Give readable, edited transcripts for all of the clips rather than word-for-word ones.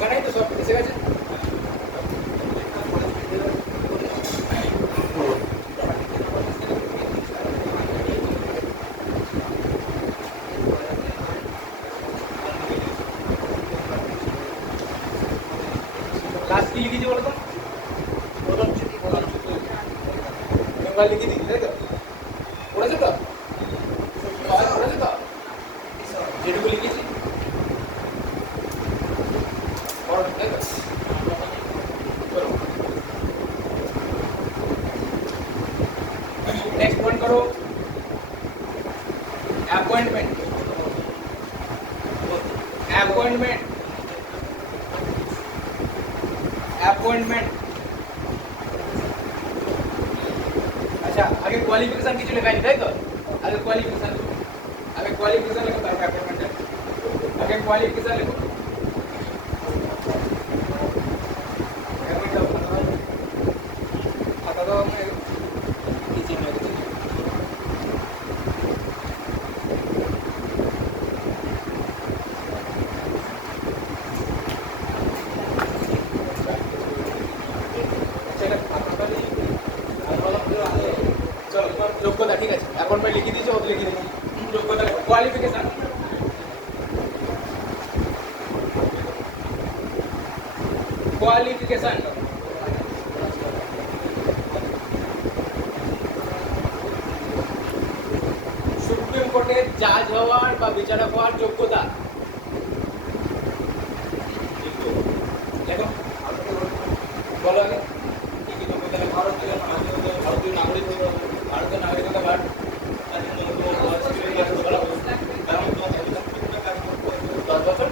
ফাঁকা নাই তো, সব এসে গেছে। লাস্ট কি লিখেছি বলো তো? বেঙ্গল লিখে দিচ্ছি, তাই তো? পড়েছো তো? সবাই পড়েছো তো? যেটুকু লিখেছি পড়ো, তাই তো? চলো নেক্সট পয়েন্ট করো, অ্যাপয়েন্টমেন্ট। Appointment, appointment. আচ্ছা, আগে কোয়ালিফিকেশন কিছু লেখা আছে, তাই তো? আগে কোয়ালিফিকেশন, আগে কোয়ালিফিকেশন লেখো, তারপর অ্যাপয়েন্টমেন্ট। আগে কোয়ালিফিকেশন লেখো। খাতা দাও আমাকে, নিচে মেরে দিচ্ছি। চলো তোমার যোগ্যতা ঠিক আছে, অ্যাপয়েন্টমেন্ট লিখে দিয়েছো, ওকে লিখে দিচ্ছি। যোগ্যতা লেখো, কোয়ালিফিকেশন। কোয়ালিফিকেশন সুপ্রিম কোর্টের জাজ হওয়ার বা বিচারক হওয়ার যোগ্যতা। দেখো বলো আগে কি কি যোগ্যতা লেখো। ভারতীয় নাগরিক, ভারতীয় নাগরিকতা কার্ড, বলো 10 বছর,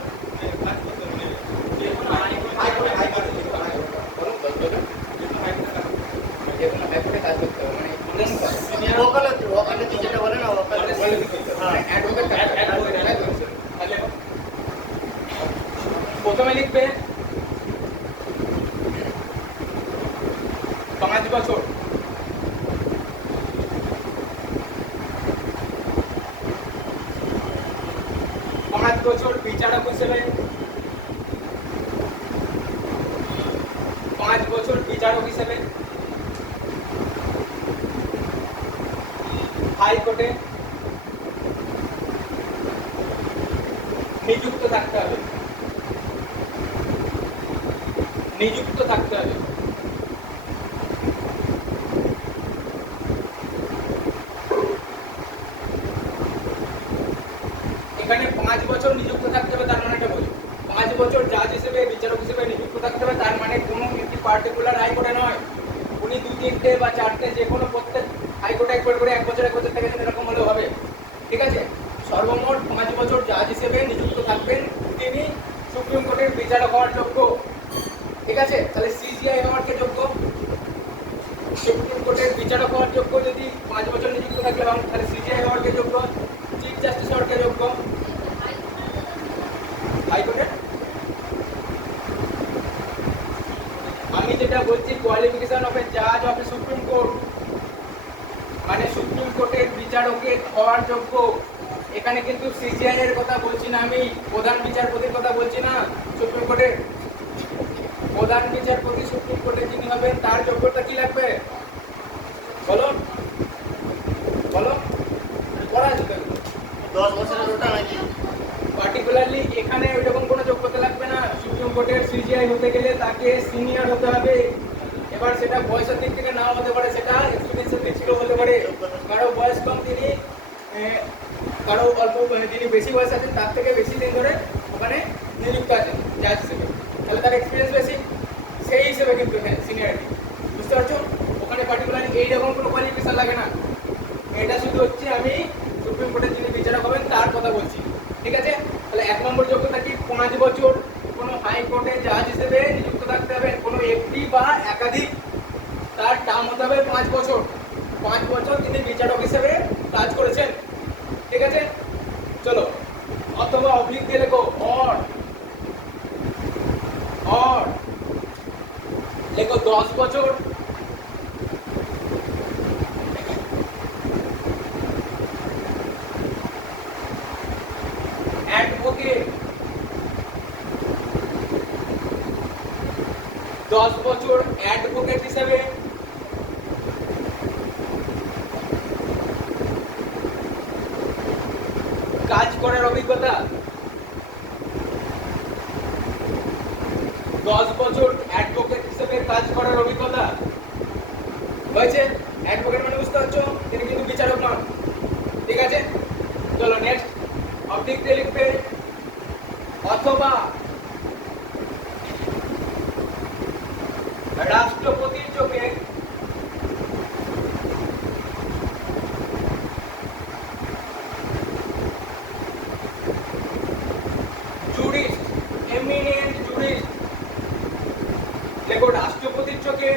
বলো 10 বছর যে কোনো হাইকোর্টে কাজ করতে হবে, মানে ওকালতি যেটা বলে না, প্রথমে লিখবে 5 বছর, 5 বছর বিচারক হিসেবে, 5 বছর বিচারক হিসেবে হাইকোর্টে নিযুক্ত থাকতে হবে, নিযুক্ত থাকতে হবে। এখানে 5 বছর নিযুক্ত থাকতে হবে, তার মানেটা বলি 5 বছর জাজ হিসেবে, বিচারক হিসেবে নিযুক্ত থাকতে হবে, তার মানে কোনো একটি পার্টিকুলার হাইকোর্টে নয়, উনি 2-3টে বা 4টে যে কোনো প্রত্যেক হাইকোর্টে একবার করে 1 বছর 1 বছর থেকে এরকম হলেও হবে, ঠিক আছে? সর্বমোট 5 বছর জাজ হিসেবে নিযুক্ত থাকবেন, তিনি সুপ্রিম কোর্টের বিচারক হওয়ার যোগ্য, ঠিক আছে? তাহলে সিজিআই হওয়ার কে যোগ্য? সুপ্রিম কোর্টের বিচারক হওয়ার যোগ্য যদি 5 বছর নিযুক্ত থাকলে, তাহলে সিজিআই হওয়ার কে যোগ্য? চিফ জাস্টিস হওয়ার কে যোগ্য? হাইকোর্টের। আমি যেটা বলছি কোয়ালিফিকেশন অফ এ জাজ অফ এ সুপ্রিম কোর্ট, মানে সুপ্রিম কোর্টের বিচারকের হওয়ার যোগ্য। এখানে কিন্তু সিজিআই এর কথা বলছি না, আমি প্রধান বিচারপতির কথা বলছি না। সুপ্রিম কোর্টের প্রধান বিচারপতি সুপ্রিম কোর্টে যিনি হবেন, তার যোগ্যতা কি লাগবে বলো, বলো পড়া আছে 10 বছরের ওটা নাকি পার্টিকুলারলি এখানে ওইরকম কোনো যোগ্যতা লাগবে না। সুপ্রিম কোর্টের সিজিআই হতে গেলে তাকে সিনিয়র হতে হবে। এবার সেটা বয়সের দিক থেকে নাও হতে পারে, সেটা এক্সপিরিয়েন্সের দিক থেকেও হতে পারে। কারো বয়স কম, তিনি কারো অল্প, যিনি বেশি বয়স আছেন তার থেকে বেশি দিন ধরে ওখানে নিযুক্ত আছেন জাজ হিসেবে, তাহলে তার এক্সপিরিয়েন্স বেশি, সেই হিসেবে কিন্তু হ্যাঁ সিনিয়রিটি, বুঝতে পারছো? ওখানে পার্টিকুলারলি এইরকম কোনো কোয়ালিফিকেশন লাগে না, এটা শুধু হচ্ছে আমি সুপ্রিম কোর্টের যিনি বিচারক হবেন তার কথা বলছি, ঠিক আছে? তাহলে 1 নম্বর যোগ্যতা কি? 5 বছর কোনো হাইকোর্টে জাজ হিসেবে নিযুক্ত থাকতে হবে, কোনো একটি বা একাধিক, তার টার্ম হতে হবে 5 বছর। 5 বছর তিনি বিচারক হিসেবে কাজ করেছেন, ঠিক আছে? চলো, অথবা অবলিক দিয়ে লেখো অর, অর লেখো 10 বছর অ্যাডভোকেট, 10 বছর অ্যাডভোকেট হিসেবে কাজ করার অভিজ্ঞতা, 10 বছর অ্যাডভোকেট হিসেবে কাজ করার অভিজ্ঞতা হয়েছে। অ্যাডভোকেট মানে বুঝতে পারছো, তিনি কিন্তু বিচারক নন। ঠিক আছে, চলো নেক্সট। অবলিক দিয়ে লিখবে অথবা রাষ্ট্রপতির চোখে জুরিস্ট, এমিনেন্ট জুরিস্ট। দেখো রাষ্ট্রপতির চোখে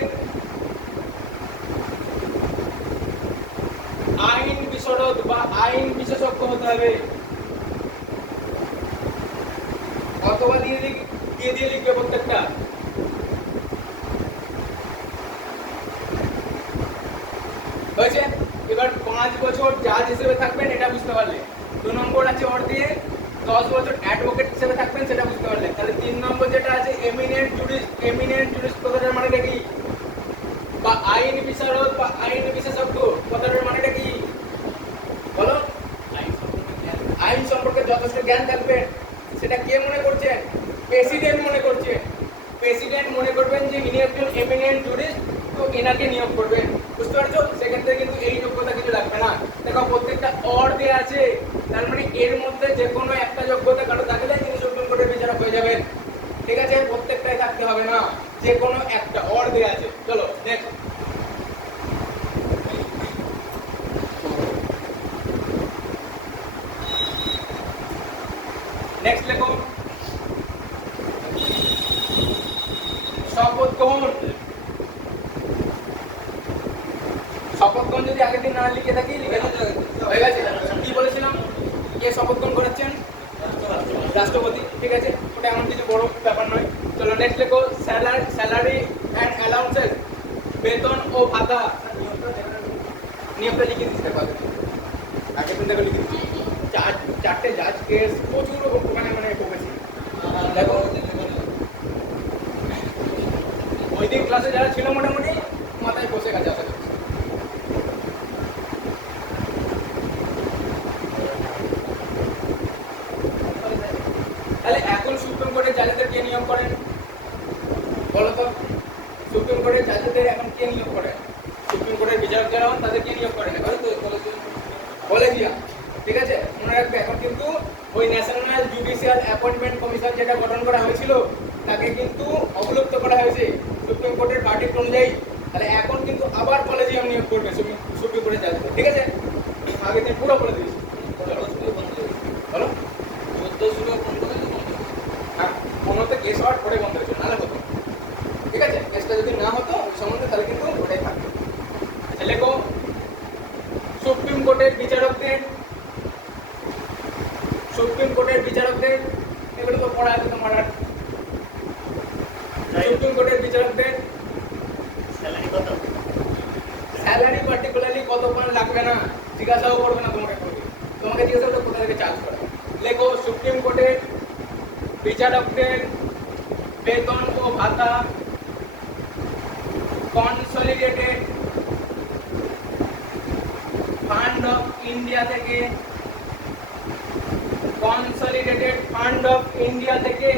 আইন বিশরদ বা আইন বিশেষজ্ঞ হতে হবে। অথবা দিয়ে লিখবে প্রত্যেকটা। হয়েছে। এবার 5 বছর জাজ হিসেবে থাকবেন, এটা বুঝতে পারলে। 2 নম্বর আছে ওর দিয়ে 10 বছর অ্যাডভোকেট হিসেবে থাকবেন, সেটা বুঝতে পারলে। তাহলে 3 নম্বর যেটা আছে এমিনেন্ট জুরিস্ট, এমিনেন্ট জুরিস্ট কথাটার মানেটা কি? বা আইন বিশারদ বা আইন বিশেষজ্ঞ কথাটার মানেটা কি বলো? আইন সম্পর্কে যথেষ্ট জ্ঞান থাকবে। সেটা কে মনে করছেন? প্রেসিডেন্ট মনে করছে। প্রেসিডেন্ট মনে করবেন যে ইনি একজন এমিনেন্ট জুরিস্ট, তো এনাকে নিয়োগ করবেন। বুঝতে পারছো? সেক্ষেত্রে কিন্তু এই যোগ্যতা কিছু লাগবে না। দেখো প্রত্যেকটা অর দেয়া আছে, তার মানে এর মধ্যে যে কোনো একটা যোগ্যতা কারো থাকলে তিনি সুপ্রিম কোর্টের বিচারক হয়ে যাবেন। ঠিক আছে, প্রত্যেকটাই থাকতে হবে না, যে কোনো একটা অর দেয়া আছে। চলো নেক্সট। নেক্সট লেখো শপথ গ্রহণ। শপথ গ্রহণ যদি আগের দিন না লিখে থাকি, লিখে হয়ে গেছে। কি বলেছিলাম? কে শপথ গ্রহণ করাচ্ছেন? রাষ্ট্রপতি। ঠিক আছে, ওটা এমন কিছু বড় ব্যাপার নয়। চলো নেক্সট লেখো স্যালারি অ্যান্ড অ্যালাউন্সেস, বেতন ও ভাতা। নিয়মটা লিখে দিতে পারবে। আগের দিন দেখো লিখে দিচ্ছি। চারটে জাজ কেস, প্রচুর মানে বকেছি। দেখো ওই দিন ক্লাসে যারা ছিল মোটামুটি মাথায় বসে গেছে আশা করছি। তাহলে এখন সুপ্রিম কোর্টের জাজেদের কে নিয়োগ করেন বলো তো? সুপ্রিম কোর্টের জাজেদের এখন কে নিয়োগ করেন? সুপ্রিম কোর্টের বিচারক যারা হন তাদের কে নিয়োগ করেন? এবার তো কলেজিয়াম। ঠিক আছে, মনে রাখবে এখন কিন্তু ওই ন্যাশনাল জুডিশিয়াল অ্যাপয়েন্টমেন্ট কমিশন যেটা গঠন করা হয়েছিল তাকে কিন্তু অবলুপ্ত করা হয়েছে সুপ্রিম কোর্টের ভার্ডিক্ট অনুযায়ী। তাহলে এখন কিন্তু আবার কলেজিয়াম নিয়োগ করবে সুপ্রিম কোর্টের জাজদের। ঠিক আছে, আগে দিন পুরো বলে দিয়েছি। বলো 15 কেস হওয়ার পরে বন্ধ হয়েছে, নাহলে হতো। ঠিক আছে, কেসটা যদি না হতো ওই সম্বন্ধে তাহলে কিন্তু ওটাই থাকতো। আচ্ছা লেখো সুপ্রিম কোর্টের বিচারকদের, সুপ্রিম কোর্টের বিচারকদের, এগুলো তো পড়া আছে তোমার। সুপ্রিম কোর্টের বিচারকদের স্যালারি কত? স্যালারি পার্টিকুলারলি কত পান লাগবে না, জিজ্ঞাসাও করবে না তোমাকে। তোমাকে জিজ্ঞাসা করবে কোথা থেকে চার্জ করে। লেখো সুপ্রিম কোর্টের বিচারকদের বেতন ও ভাতা কনসলিডেটেড ফান্ড অফ ইন্ডিয়া থেকে, কনসলিডেটেড ফান্ড অফ ইন্ডিয়া থেকে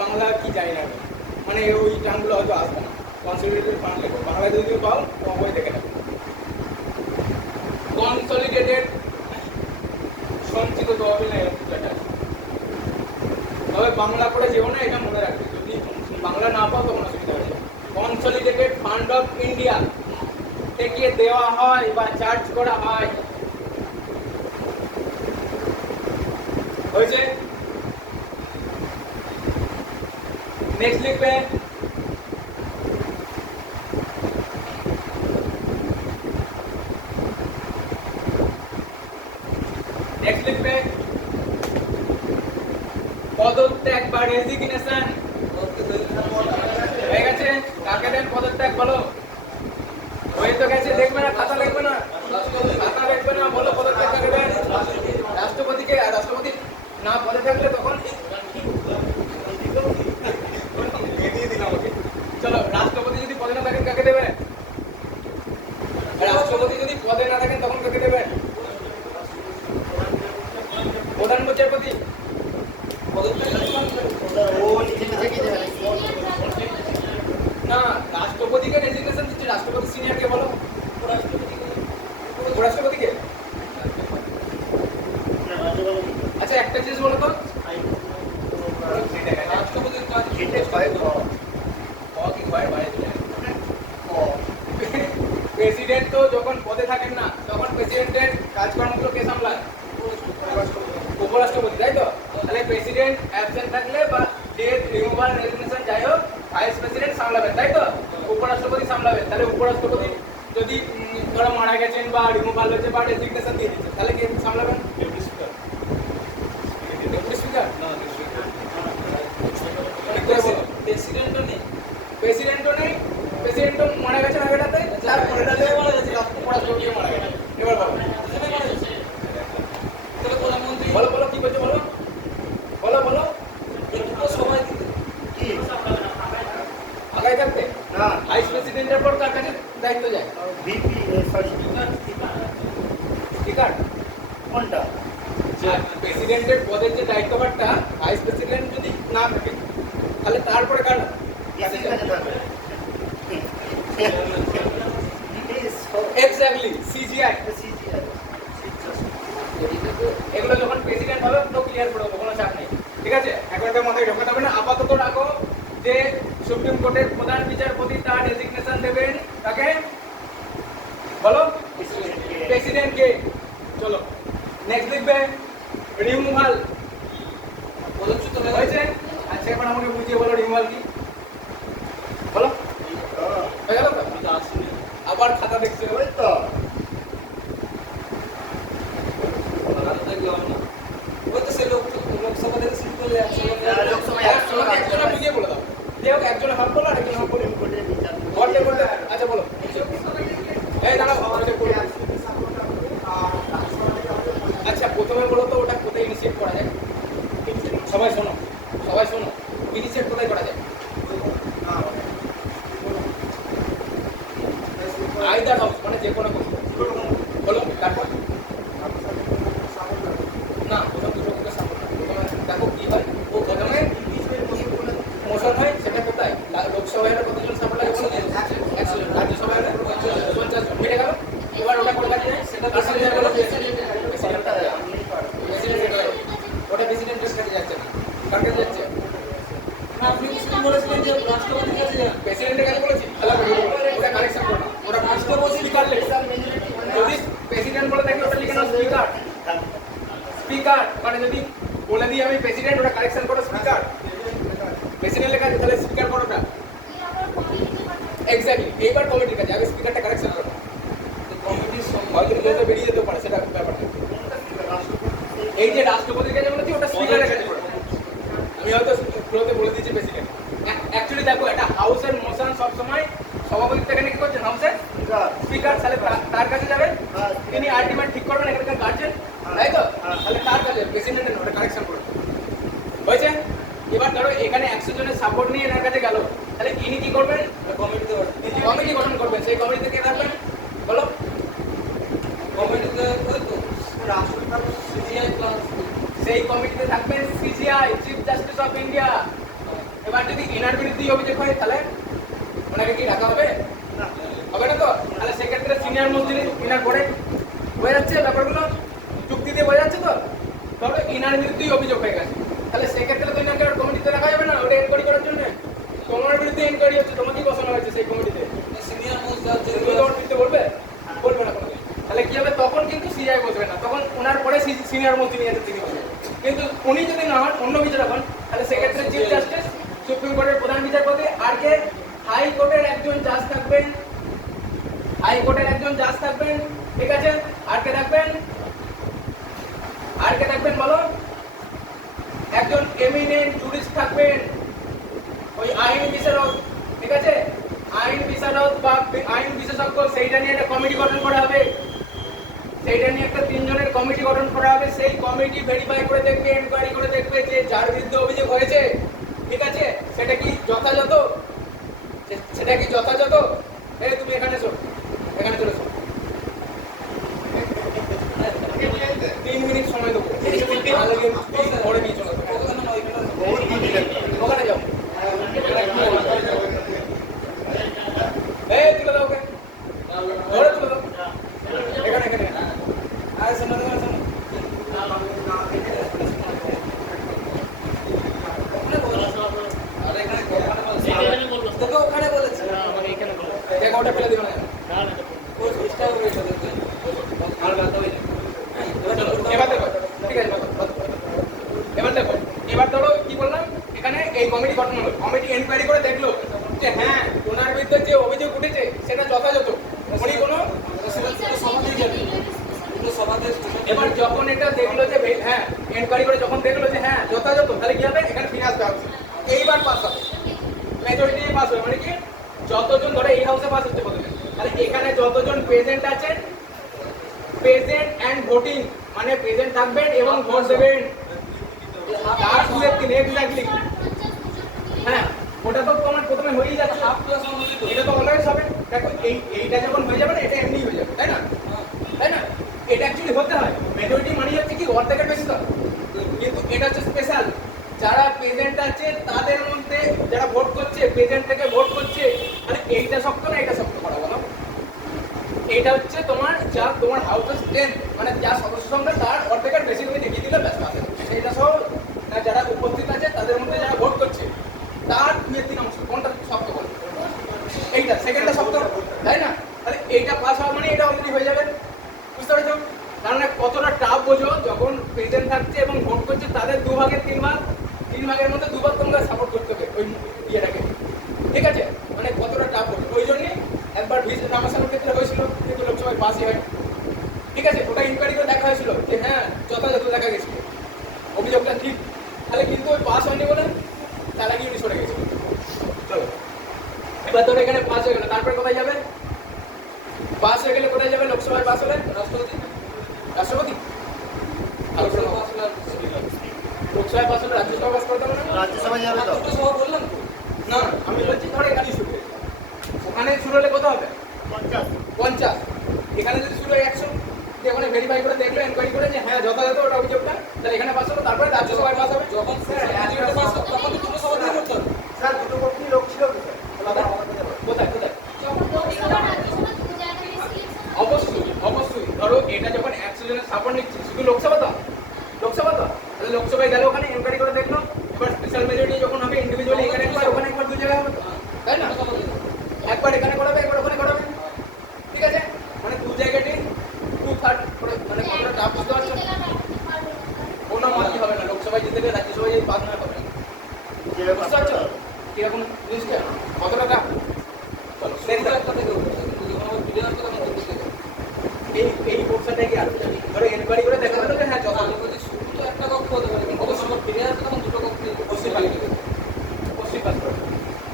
বাংলা কি জানি না, মানে ওই টার্মগুলো হয়তো আসবে না। কনসলিডেটেড ফান্ড লেখো, বাংলা যদি পাও বই দেখে নেবে। কনসলিডেটেড সঞ্চিত তহবিল, তবে বাংলা করে যেও না, এটা মনে রাখবে। যদি বাংলা না পাও তখন অসুবিধা হয়ে যাবে। কনসলিডেটেড ফান্ড অফ ইন্ডিয়া থেকে দেওয়া হয় বা চার্জ করা হয়। হয়েছে। নেক্সট লিখবে পদত্যাগ বা রেজিগনেশন। হয়ে গেছে, কাকে দেন পদত্যাগ বলো? হয়ে তো গেছে, দেখবে না, খাতা লিখবে না, খাতা লিখবে না, বলো পদত্যাগ কাকে দেন? রাষ্ট্রপতিকে। আর রাষ্ট্রপতি না পদে থাকলে তখন বিচারপতি ও নিচে নিচে গিয়ে যাবে না, রাষ্ট্রপতিকে রেজিগনেশন দিচ্ছে। রাষ্ট্রপতি সিনিয়রকে বলো। উপরাষ্ট্রপতিকে। না রাজ্যপাল আচ্ছা একটা জিনিস বলো তো, রাষ্ট্রপতির কাজ খেটে ছয় কি হয় বাইরে প্রেসিডেন্ট তো যখন পদে থাকেন না তখন প্রেসিডেন্টের কাজকর্মগুলো কে সামলায়? উপরাষ্ট্রপতি, তাই তো? তাহলে প্রেসিডেন্ট অ্যাবসেন্ট থাকলে বা ডেথ, রিমুভাল, রেজিগনেশন যাই হোক ভাইস প্রেসিডেন্ট সামলাবেন, তাই তো? উপরাষ্ট্রপতি সামলাবেন। তাহলে উপরাষ্ট্রপতি যদি ধরো মারা গেছেন বা রিমুভাল হয়েছে বা রেজিগনেশন দিয়ে দিচ্ছে তাহলে কে সামলাবেন? Deputy speaker. ডেপুটি স্পিকার না, প্রেসিডেন্টও নেই। প্রেসিডেন্টও নেই, প্রেসিডেন্টও মারা গেছে আগেটাতে, যার পরেটাতে মারা গেছে, উপরাষ্ট্রপতিও মারা গেছে। এবার বলো বলো বলো কি বলছো বলো বলো বলো সময় দিতে কি আগায় থাকতে না ভাইস প্রেসিডেন্টের পর তার কাছে দায়িত্ব যায় ভিপি সরি স্পিকার। কোনটা প্রেসিডেন্টের পদের যে দায়িত্বভারটা ভাইস প্রেসিডেন্ট যদি না থাকে তাহলে তারপরে কার ডিসির কাছে থাকবে এক্স্যাক্টলি সিজিআই। এগুলো যখন প্রেসিডেন্ট হবে তো ক্লিয়ার করে দেবো, কোনো চাপ নেই। ঠিক আছে, এখন এটা মাথায় ঢোকাতে হবে না। আপাতত রাখো যে সুপ্রিম কোর্টের প্রধান বিচারপতি তার রেজিগনেশন দেবেন তাকে বলো প্রেসিডেন্ট কে। চলো নেক্সট লিখবে রিমুভাল। পদচ্যুত হয়েছে। আচ্ছা এখন আমাকে বুঝিয়ে বলো রিমুভাল কি বলো। হয়ে গেল তো? আবার খাতা দেখতে হবে তো লোকসভা থেকে শুরু করলে লোকসভায় একজনে বুঝিয়ে বলে দাও। যে হোক একজনে হাফ বলো আর একজনে হাফ বলো। করতে করতে আচ্ছা বলো। এই দাঁড়াও আমাদের বলো। আচ্ছা প্রথমে বলো তো ওটা কোথায় ইনিশিয়েট করা যায়? সবাই শোনো, সবাই শোনো, ইনিশিয়েট কোথায় করা যায়? আইদার হাউস মানে যে কোনো কিছু বলো। তারপর না প্রথম দুটো কিন্তু সাপোর্ট না। প্রথমে দেখো কি হয়, ও প্রথমে মোশন হয় সেটা কোথায়? লোকসভায় কতজন সাপোর্ট লাগে বলো? 100 জন। রাজ্যসভায় 50 জন। মিলে গেল। এবার ওটা কোথায় কাজে যায়? সেটা প্রেসিডেন্ট বলো। ওটা প্রেসিডেন্টের কাছে যাচ্ছে না, কার কাছে যাচ্ছে? আপনি বলেছিলেন যে রাষ্ট্রপতির কাছে যান। প্রেসিডেন্টের কাছে বলেছি, তাহলে ওটা কারেকশন করো। ওটা রাষ্ট্রপতি স্পিকার লেখা। যদি প্রেসিডেন্ট বলে থাকি ওটা লিখে নাও স্পিকার। স্পিকার মানে যদি বলে দিই আমি প্রেসিডেন্ট, ওটা কারেকশন করো স্পিকার। প্রেসিডেন্ট লেখা আছে তাহলে স্পিকার করোটা। এক্স্যাক্টলি। এইবার কমিটির কাছে আগে স্পিকারটা কারেকশন করো। কমিটির হয়তো লোকে বেরিয়ে যেতে পারে, সেটা ব্যাপারটা। এই যে রাষ্ট্রপতির কাছে বলেছি ওটা স্পিকারের কাছে করো। আমি হয়তো ফ্লোতে বলে দিচ্ছি প্রেসিডেন্ট। অ্যাকচুয়ালি দেখো এটা হাউসের মোশন সবসময় সভাপতি থেকে কি করছেন? হাউসের স্পিকার। তাহলে তার কাছে যাবেন, তিনি আলটিমেট ঠিক করবেন এখানকার গার্জেন, তাই তো? তাহলে তার কাছে প্রেসিডেন্টের ওটা কারেকশন করবেন। হয়েছে? এবার ধরো এখানে 100 জনের সাপোর্ট নিয়ে এনার কাছে গেল, তাহলে ইনি কি করবেন? কমিটি গঠন করবেন। সেই কমিটিতে কে থাকবেন বলো? কমিটিতে সেই কমিটিতে থাকবেন CGI, chief justice of India. এবার যদি এনার বিরুদ্ধে অভিযোগ হয় তাহলে ওনাকে কি ডাকা হবে? হবে না তো? তাহলে সেক্ষেত্রে সিনিয়র মন্ত্রী এনার করে বোঝা যাচ্ছে ব্যাপারগুলো, চুক্তি দিয়ে বোঝা যাচ্ছে তো? তবে এনার বিরুদ্ধেই অভিযোগ হয়ে গেছে, তাহলে সেক্ষেত্রে তো এনাকে কমিটিতে রাখা যাবে না ওটা এনকোয়ারি করার জন্য। তোমার বিরুদ্ধে এনকোয়ারি হচ্ছে, তোমাকেই বসানো হয়েছে সেই কমিটিতে। সিনিয়র মোস্ট তোমার বিরুদ্ধে বলবে? বলবে না কোনোদিন। তাহলে কি হবে? তখন কিন্তু সিআই বসবে না, তখন ওনার পরে সিনিয়র মন্ত্রী নিয়ে তিনি বসবেন। কিন্তু উনি যদি না হন, অন্য বিচারক হন, তাহলে সেক্ষেত্রে চিফ জাস্টিস, সুপ্রিম কোর্টের প্রধান বিচারপতি, আর কে? হাইকোর্টের একজন জাজ থাকবেন। হাইকোর্টের একজন জাজ থাকবেন, ঠিক আছে? আর কে থাকবেন? আর কে থাকবেন বলো? একজন এমিনেন্ট জুরিস্ট থাকবেন, ওই আইন বিচারক, ঠিক আছে? আইন বিচারক বা আইন বিশেষজ্ঞ, সেইটা নিয়ে একটা কমিটি গঠন করা হবে। সেইটা নিয়ে একটা 3 জনের কমিটি গঠন করা হবে। সেই কমিটি ভেরিফাই করে দেখবে, এনকোয়ারি করে দেখবে যে যার বিরুদ্ধে অভিযোগ হয়েছে, ঠিক আছে, সেটা কি যথাযথ, সেটা কি যথাযথ। এই তুমি এখানে এসো, এখানে চলে এসো। 3 মিনিট সময় দেবো। নাহলে গিয়ে পরে নিয়ে চলো বহুত দিন দিলেন। ওখানে যাও এই তুলে দাও ওকে ধরে তুলে দাও এখানে এখানে আর সামনে দাও সামনে তোকে ওখানে বলেছে দেখ ওটা ফেলে দিও না ওই চেষ্টা করে এবার দেখো ঠিক আছে এবার দেখো এবার ধরো কি বললাম এখানে এই কমিটি গঠন হলো কমিটি এনকোয়ারি করে দেখলো যে হ্যাঁ ওনার বিরুদ্ধে যে অভিযোগ উঠেছে সেটা যথাযথ উনি কোনো এবার যখন এটা দেখলো যে হ্যাঁ এনকোয়ারি করে যখন দেখলো যে হ্যাঁ যথাযথ তাহলে কি হবে এখানে ফিরে আসতে হবে এইবার পাস হবে মেজরিটি পাস হবে মানে কি যতজন ধরে এই হাউসে পাস হচ্ছে প্রথমে তাহলে এখানে যতজন প্রেজেন্ট আছেন প্রেজেন্ট এন্ড ভোটিং মানে প্রেজেন্ট থাকবেন এবং ভোট দেবেন তার 2-3 এক্স্যাক্টলি হ্যাঁ ওটা তো তোমার প্রথমে হয়েই যাচ্ছে হাফ প্লাস এটা তো অলওয়েজ হবে দেখো এইটা যখন হয়ে যাবে না এটা এমনি হয়ে যাবে তাই না এটা অ্যাকচুয়ালি হতে হয় মেজরিটি মানে হচ্ছে কি অর্ধেকের বেশি তো কিন্তু এটা হচ্ছে স্পেশাল যারা প্রেজেন্ট আছে তাদের মধ্যে যারা ভোট করছে প্রেজেন্ট থেকে ভোট করছে মানে এইটা শক্ত না এটা শক্ত করা বলো এটা হচ্ছে তোমার যা তোমার হাউসের স্ট্রেংথ মানে যা সদস্য সংখ্যা তার অর্ধেকের বেশি তুমি দেখিয়ে দিলে ব্যাস পাবে সেইটা সহ যারা উপস্থিত আছে তাদের মধ্যে যারা ভোট করছে তার 2-3 অংশ কোনটা শক্ত করবে এইটা সেকেন্ডটা শক্ত তাই না তাহলে এইটা পাস হওয়া মানে এটা অলরেডি হয়ে যাবে বুঝতে পেরেছো কারণ কতটা টাফ বোঝো যখন প্রেজেন্ট থাকছে এবং ভোট করছে তাদের 2 ভাগের 3 ভাগের মধ্যে 2 ভাগ তোমরা সাপোর্ট করতে হবে ওই ইয়েটাকে ঠিক আছে মানে কতটা টাফ বোঝো ওই জন্যই একবার ভিসি নামাসানোর ক্ষেত্রে হয়েছিল কিন্তু লোকসভায় পাসই হয় ঠিক আছে ওটা ইনকোয়ারি করে দেখা হয়েছিল যে হ্যাঁ যথাযথ দেখা গেছিল অভিযোগটা ঠিক তাহলে কিন্তু ওই পাস হয়নি বলে তার আগে উনি সরে গেছিল চলো এবার ধরো এখানে পাস হয়ে গেল তারপরে কোথায় যাবে পাস হয়ে গেলে কোথায় যাবে লোকসভায় পাস হলে রাষ্ট্রপতি লোকসভায় পাস হলে রাজ্যসভা পাস করতে হবে না রাজ্যসভায় যাবে তো সভা বললাম তো না আমি বলছি ধরো এখানেই শুরু হয়েছে। ওখানে শুরু হলে কত হবে 50 এখানে যদি শুরু হয় 100 ওখানে ভেরিফাই করে দেখলো এনকোয়ারি করে যে হ্যাঁ যথাযথ ওটা অভিযোগটা তাহলে এখানে পাস হলো তারপরে রাজ্যসভায় পাস হবে যখন রাজ্যসভা পাস হবে তখন তো দুটো সভা দিয়ে করতে হবে স্যার দুটো পক্ষই লোক ছিল তো স্যার কোথায় অবশ্যই ধরো এটা যখন 100 জনের সাপোর্ট নিচ্ছে শুধু লোকসভা তো তাহলে লোকসভায় গেল ওখানে এনকোয়ারি করে দেখলো এবার স্পেশাল মেজরিটি যখন হবে ইন্ডিভিজুয়ালি এখানে একবার ওখানে একবার 2 জায়গায় হবে তাই না একবার এখানে করাবে একবার ওখানে করাবে ঠিক আছে মানে 2 জায়গাটি 2/3 মানে কতটা চাপ বুঝতে পারছো কোনো মাতি হবে না লোকসভায় জিতে গেলে রাজ্যসভায় এই পাস না হবে না বুঝতে পারছো কিরকম জিনিসটা কতটা চাপ চলো সেন্টার একটা থেকে যখন আমার ফিরে আসবে তখন দেখতে হবে এই পোর্শনটা কি আসবে ধরো এনকোয়ারি করে দেখা গেল যে হ্যাঁ যথাযথ যদি শুধু তো একটা কক্ষ হতে পারে কিন্তু অবশ্যই আমার ফিরে আসবে তখন দুটো কক্ষ অবশ্যই পালিয়ে দেবে অবশ্যই পাস করবে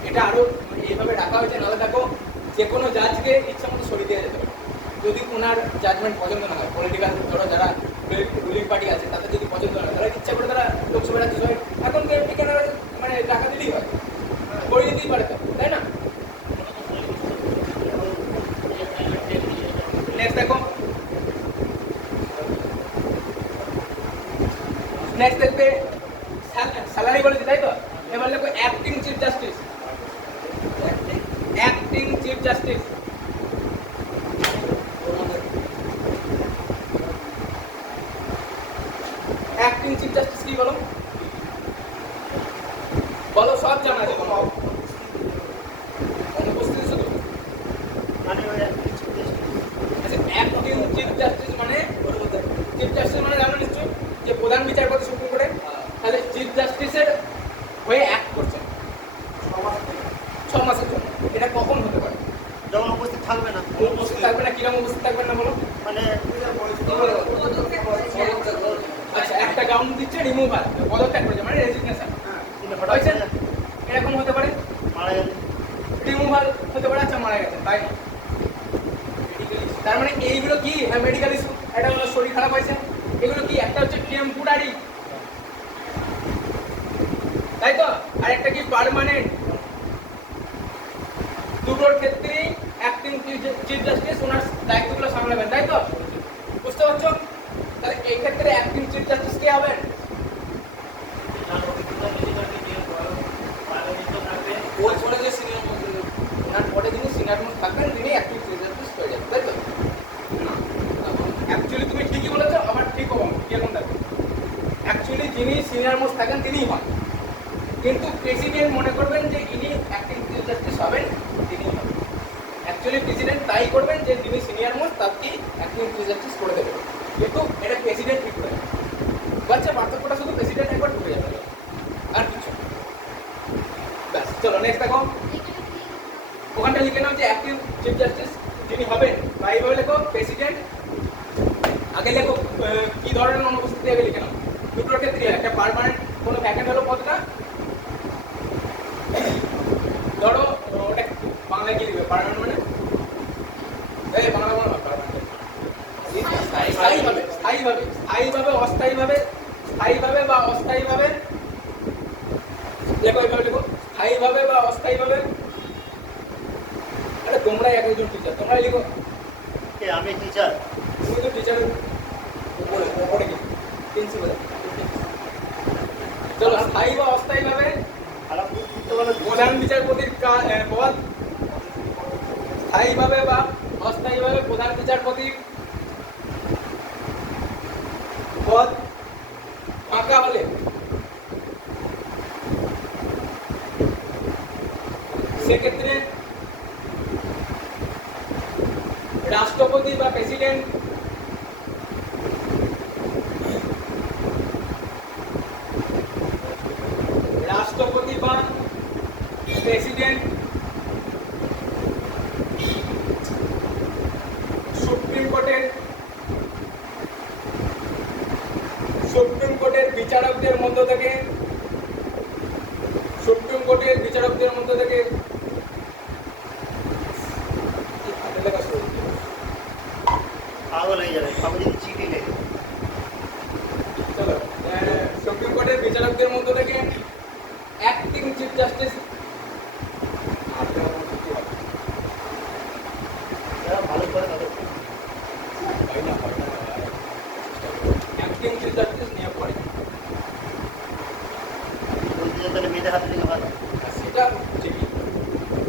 এটা আরো এইভাবে রাখা হয়েছে নাহলে দেখো যে কোনো জাজকে ইচ্ছা মতো সরিয়ে দেওয়া যেতে পারে যদি ওনার জাজমেন্ট পছন্দ না হয় পলিটিক্যাল ধরো যারা রুলিং পার্টি আছে তাদের যদি পছন্দ না হয় তারা ইচ্ছা করে তারা লোকসভা রাজ্যসভায় এখন এখানে মানে টাকা দিলেই হয় করে দিতেই পারে তাই না নেক্সট দেখো নেক্সট দেখবে স্যালারি বলেছে তাই তো এবার দেখো অ্যাক্টিং চিফ জাস্টিস কি বলো বলো সব জানা আছে অনুপস্থিত শুধু মানে ওই আচ্ছা অ্যাক্টিং চিফ জাস্টিস মানে জানো নিশ্চয়ই যে প্রধান বিচারপতি সুপ্রিম কোর্টে তাহলে চিফ জাস্টিসের হয়ে অ্যাক্ট করছে 6 মাসের জন্য এটা কখন হতে পারে যখন উপস্থিত থাকবে না উপস্থিত থাকবে না কিরকম উপস্থিত থাকবে না বলো মানে আচ্ছা একটা গ্রাউন্ড দিচ্ছে রিমুভাল পদত্যাগ করেছে মানে রেজিগনেশন হয়েছে এরকম হতে পারে মারা গেলে রিমুভাল হতে পারে আচ্ছা মারা গেছে তাই না তার মানে এইগুলো কি হ্যাঁ মেডিকেল ইস্যু এটা হলো শরীর খারাপ হয়েছে এগুলো কি একটা হচ্ছে টেম্পোরারি তাই তো আর একটা কি পার্মানেন্ট দুটোর ক্ষেত্রেই অ্যাক্টিং চিফ জাস্টিস ওনার দায়িত্বগুলো সামলাবেন তাই তো বুঝতে পারছো তাহলে এই ক্ষেত্রে অ্যাক্টিং চিফ জাস্টিস কে হবেন মোস্ট থাকেন তিনিই হন। কিন্তু প্রেসিডেন্ট মনে করবেন যে ইনি অ্যাক্টিং চিফ জাস্টিস হবেন, তিনি হবেন। অ্যাকচুয়ালি প্রেসিডেন্ট তাই করবেন যে যিনি সিনিয়র মোস্ট তাকে অ্যাক্টিং চিফ জাস্টিস করে দেবেন, কিন্তু এটা প্রেসিডেন্ট ঠিক করে দেবে। বাচ্চা পার্থক্যটা শুধু প্রেসিডেন্ট একবার ঢুকে যাবে, আর কিছু না। ব্যাস, চলো নেক্সট দেখো। ওখানটা লিখে নাও যে অ্যাক্টিং চিফ জাস্টিস যিনি হবেন, বা এইভাবে লেখো প্রেসিডেন্ট। আগে লেখো কি ধরনের অনুপস্থিতি আগে লিখে নাও। দুটোর ক্ষেত্রে একটা পার্মানেন্ট কোনো ভ্যাকেন্ট হলো পদটা, ধরো ওটা বাংলায় কি লিখবে পার্মানেন্ট মানে এই বাংলা বলো না পার্মানেন্ট স্থায়ীভাবে, স্থায়ীভাবে, স্থায়ীভাবে, অস্থায়ীভাবে, স্থায়ীভাবে বা অস্থায়ীভাবে লেখো, এইভাবে লেখো স্থায়ীভাবে বা অস্থায়ীভাবে। আরে তোমরাই একজন টিচার, তোমরাই লিখো। কে আমি টিচার? তুমি তো টিচারের উপরে উপরে কি প্রিন্সিপাল। চলো স্থায়ী বা অস্থায়ীভাবে আর আপনি লিখতে বলেন প্রধান বিচারপতির পদ, স্থায়ীভাবে বা অস্থায়ীভাবে প্রধান বিচারপতির পদ ফাঁকা হলে সেক্ষেত্রে রাষ্ট্রপতি বা প্রেসিডেন্ট প্রেসিডেন্ট সুপ্রিম কোর্টের বিচারকদের মধ্য থেকে পাগল হয়ে যাবে আমি যদি চিঠি লেখে। চলো সুপ্রিম কোর্টের বিচারকদের মধ্য থেকে অ্যাক্টিং চিফ জাস্টিস ভালো করে তাদের অ্যাক্টিং চিফ জাস্টিস নিয়োগ করে। বলতে যে তাহলে মেয়েদের হাতে লেখা ভালো। আর সেটা ঠিকই,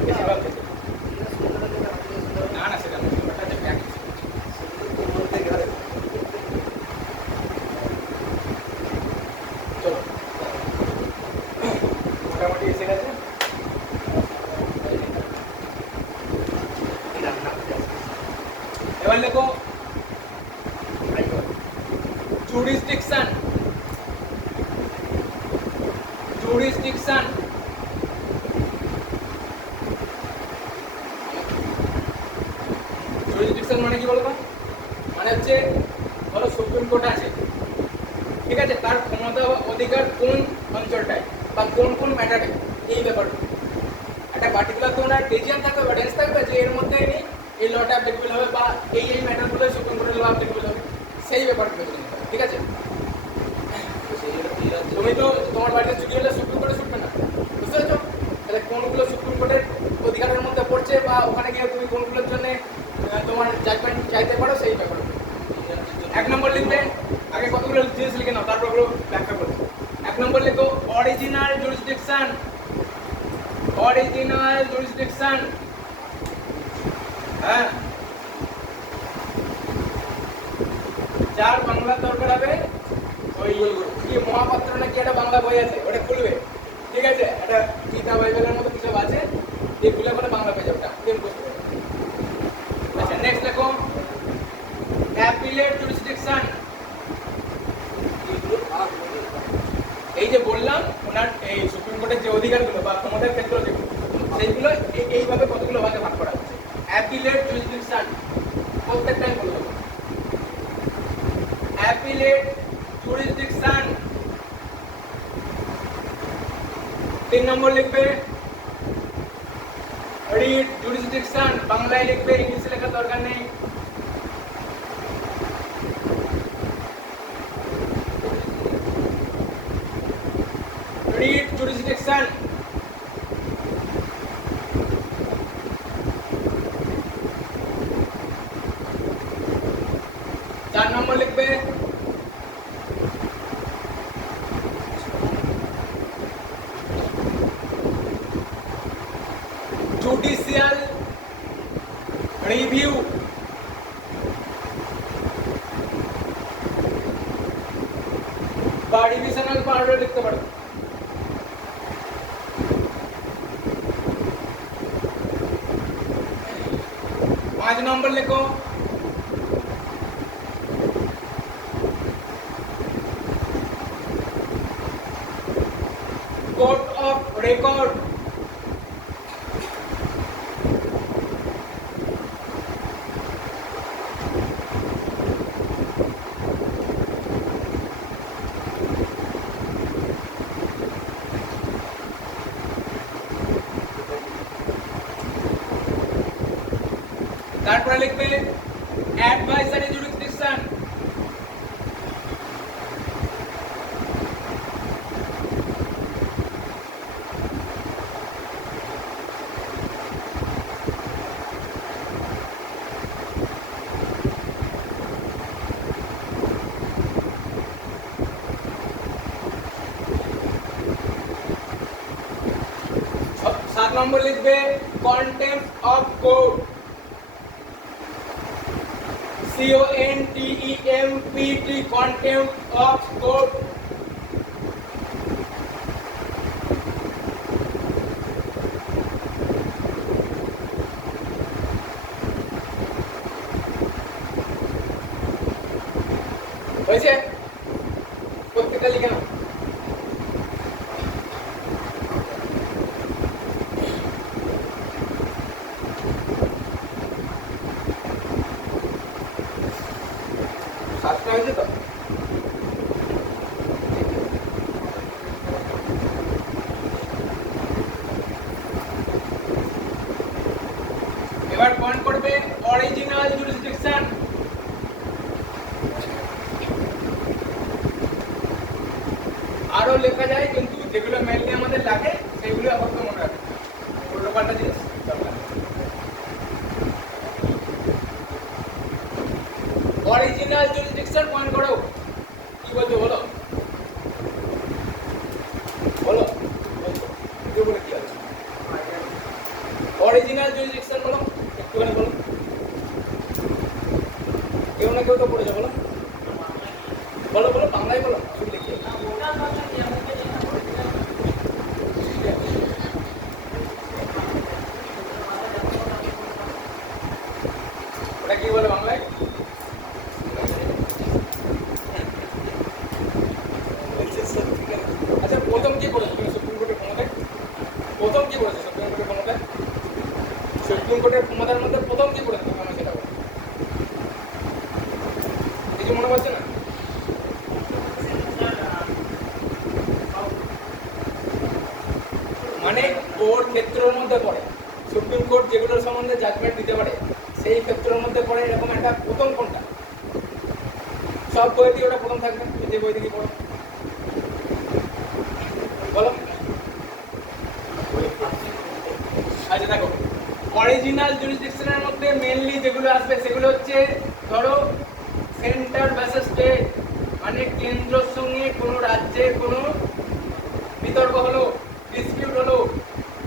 বেশিরভাগ ক্ষেত্রে। না না সেটা না, সেটা হচ্ছে ব্যাক। চলো মোটামুটি এসে গেছে। এবার দেখো jurisdiction মানে কি বলবো, মানে হচ্ছে ধরো সুপ্রিম কোর্ট আছে, ঠিক আছে, তার ক্ষমতা অধিকার কোন অঞ্চলটায় বা কোন কোন ম্যাটারে, এই ব্যাপারটা একটা পার্টিকুলার তো ওনার ডিসিশন থাকবে বা ডেন্স থাকবে যে এর মধ্যে এই লটা অ্যাপ্লিকেবল হবে বা এই ম্যাটারগুলো সুপ্রিম কোর্টের ল অ্যাপ্লিকেবল হবে, সেই ব্যাপারগুলো ঠিক আছে। তুমি তো তোমার বাড়িতে ছুটি হলে সুপ্রিম কোর্টে ছুটবে না, বুঝতে পেরেছো? তাহলে কোনগুলো সুপ্রিম কোর্টের অধিকারের মধ্যে পড়ছে বা ওখানে গিয়ে তুমি কোনগুলোর জন্য তোমার জাজমেন্ট চাইতে পারো, সেই ব্যাপার। 1 নম্বর লিখবে, আগে কতগুলো জিনিস লিখে নাও তারপর ওগুলো ব্যাখ্যা করবে। 1 নম্বর লিখো অরিজিনাল জুরিসডিকশন, হ্যাঁ, যার বাংলা দরকার হবে ওই কি মহাপাত্র নাকি একটা বাংলা বই আছে ওটা খুলবে, ঠিক আছে, একটা গীতা বাইবেলের মতো কিছু আছে, এই খুলে করে বাংলা পেয়ে যাবে, ওটা প্রেম করতে পারবে। আচ্ছা নেক্সট দেখো অ্যাপিলেট জুরিসডিকশন। এই যে বললাম ওনার এই সুপ্রিম কোর্টের যে অধিকারগুলো বা ক্ষমতার ক্ষেত্র যেগুলো সেইগুলো এইভাবে কতগুলো ভাগে ভাগ করা হচ্ছে। অ্যাপিলেট জুরিসডিকশন প্রত্যেকটাই বলবো। অ্যাপিলেট জুরিসডিকশন 3 নম্বর লিখবে রিট জুরিসডিকশন, বাংলায় লিখবে, ইংলিশে লেখার দরকার নেই। রিট জুরিসডিকশন লিখবে জুডিশিয়াল রিভিউ, বা ডিভিশনাল পাওয়ার লিখতে লিখতে পারো। পাঁচ নম্বর লেখো কোড অফ রেকর্ড। তারপরে লিখবে অ্যাডভাইজারি জুরিসডিকশন। সাত নম্বর লিখবে contempt of court. CONTEMPT contempt of court। হয়েছে? প্রত্যেকটা লিখে নাও। সাতটা হয়েছে তো? এবার পয়েন্ট করবে অরিজিনাল জুরিসডিকশন। আরো লেখা যায় কিন্তু যেগুলো মেইনলি আমাদের লাগে সেগুলো আপাতত মনে রাখবে। উল্টোপাল্টা জিনিস দরকার নেই। অরিজিনাল জুরিসডিকশন পয়েন্ট করো। কি বলছো বলো বলো কি বলে কি আছে? অরিজিনাল জুরিসডিকশন বলো, একটুখানি বলো। কেউ না কেউ তো পড়েছে, বলো বলো বলো, বাংলায় বলো। শুধু লিখে ওটা কি বলে বাংলায়? আচ্ছা, প্রথম কি বলেছে তুমি সুপ্রিম কোর্টের ক্ষমতায়? প্রথম কি বলেছে সুপ্রিম কোর্টের ক্ষমতায়? সুপ্রিম কোর্টের ক্ষমতার মধ্যে প্রথম কি বলেছে তুমি আমাকে সেটা বলো। কিছু মনে পড়ছে না? মানে ওর ক্ষেত্রের মধ্যে পড়ে, সুপ্রিম কোর্ট যেগুলোর সম্বন্ধে জাজমেন্ট দিতে পারে সেই ক্ষেত্রের মধ্যে পড়ে এরকম একটা প্রথম কোনটা? সব বই দিয়ে ওটা প্রথম থাকবে, যে বই থেকে পড়ো বলো। আচ্ছা দেখো, অরিজিনাল জুরিসডিকশনের মধ্যে মেইনলি যেগুলো আসবে সেগুলো হচ্ছে ধরো সেন্টার ভার্সেস স্টেট, মানে কেন্দ্রের সঙ্গে কোনো রাজ্যের কোনো বিতর্ক হলো, ডিসপিউট হলো,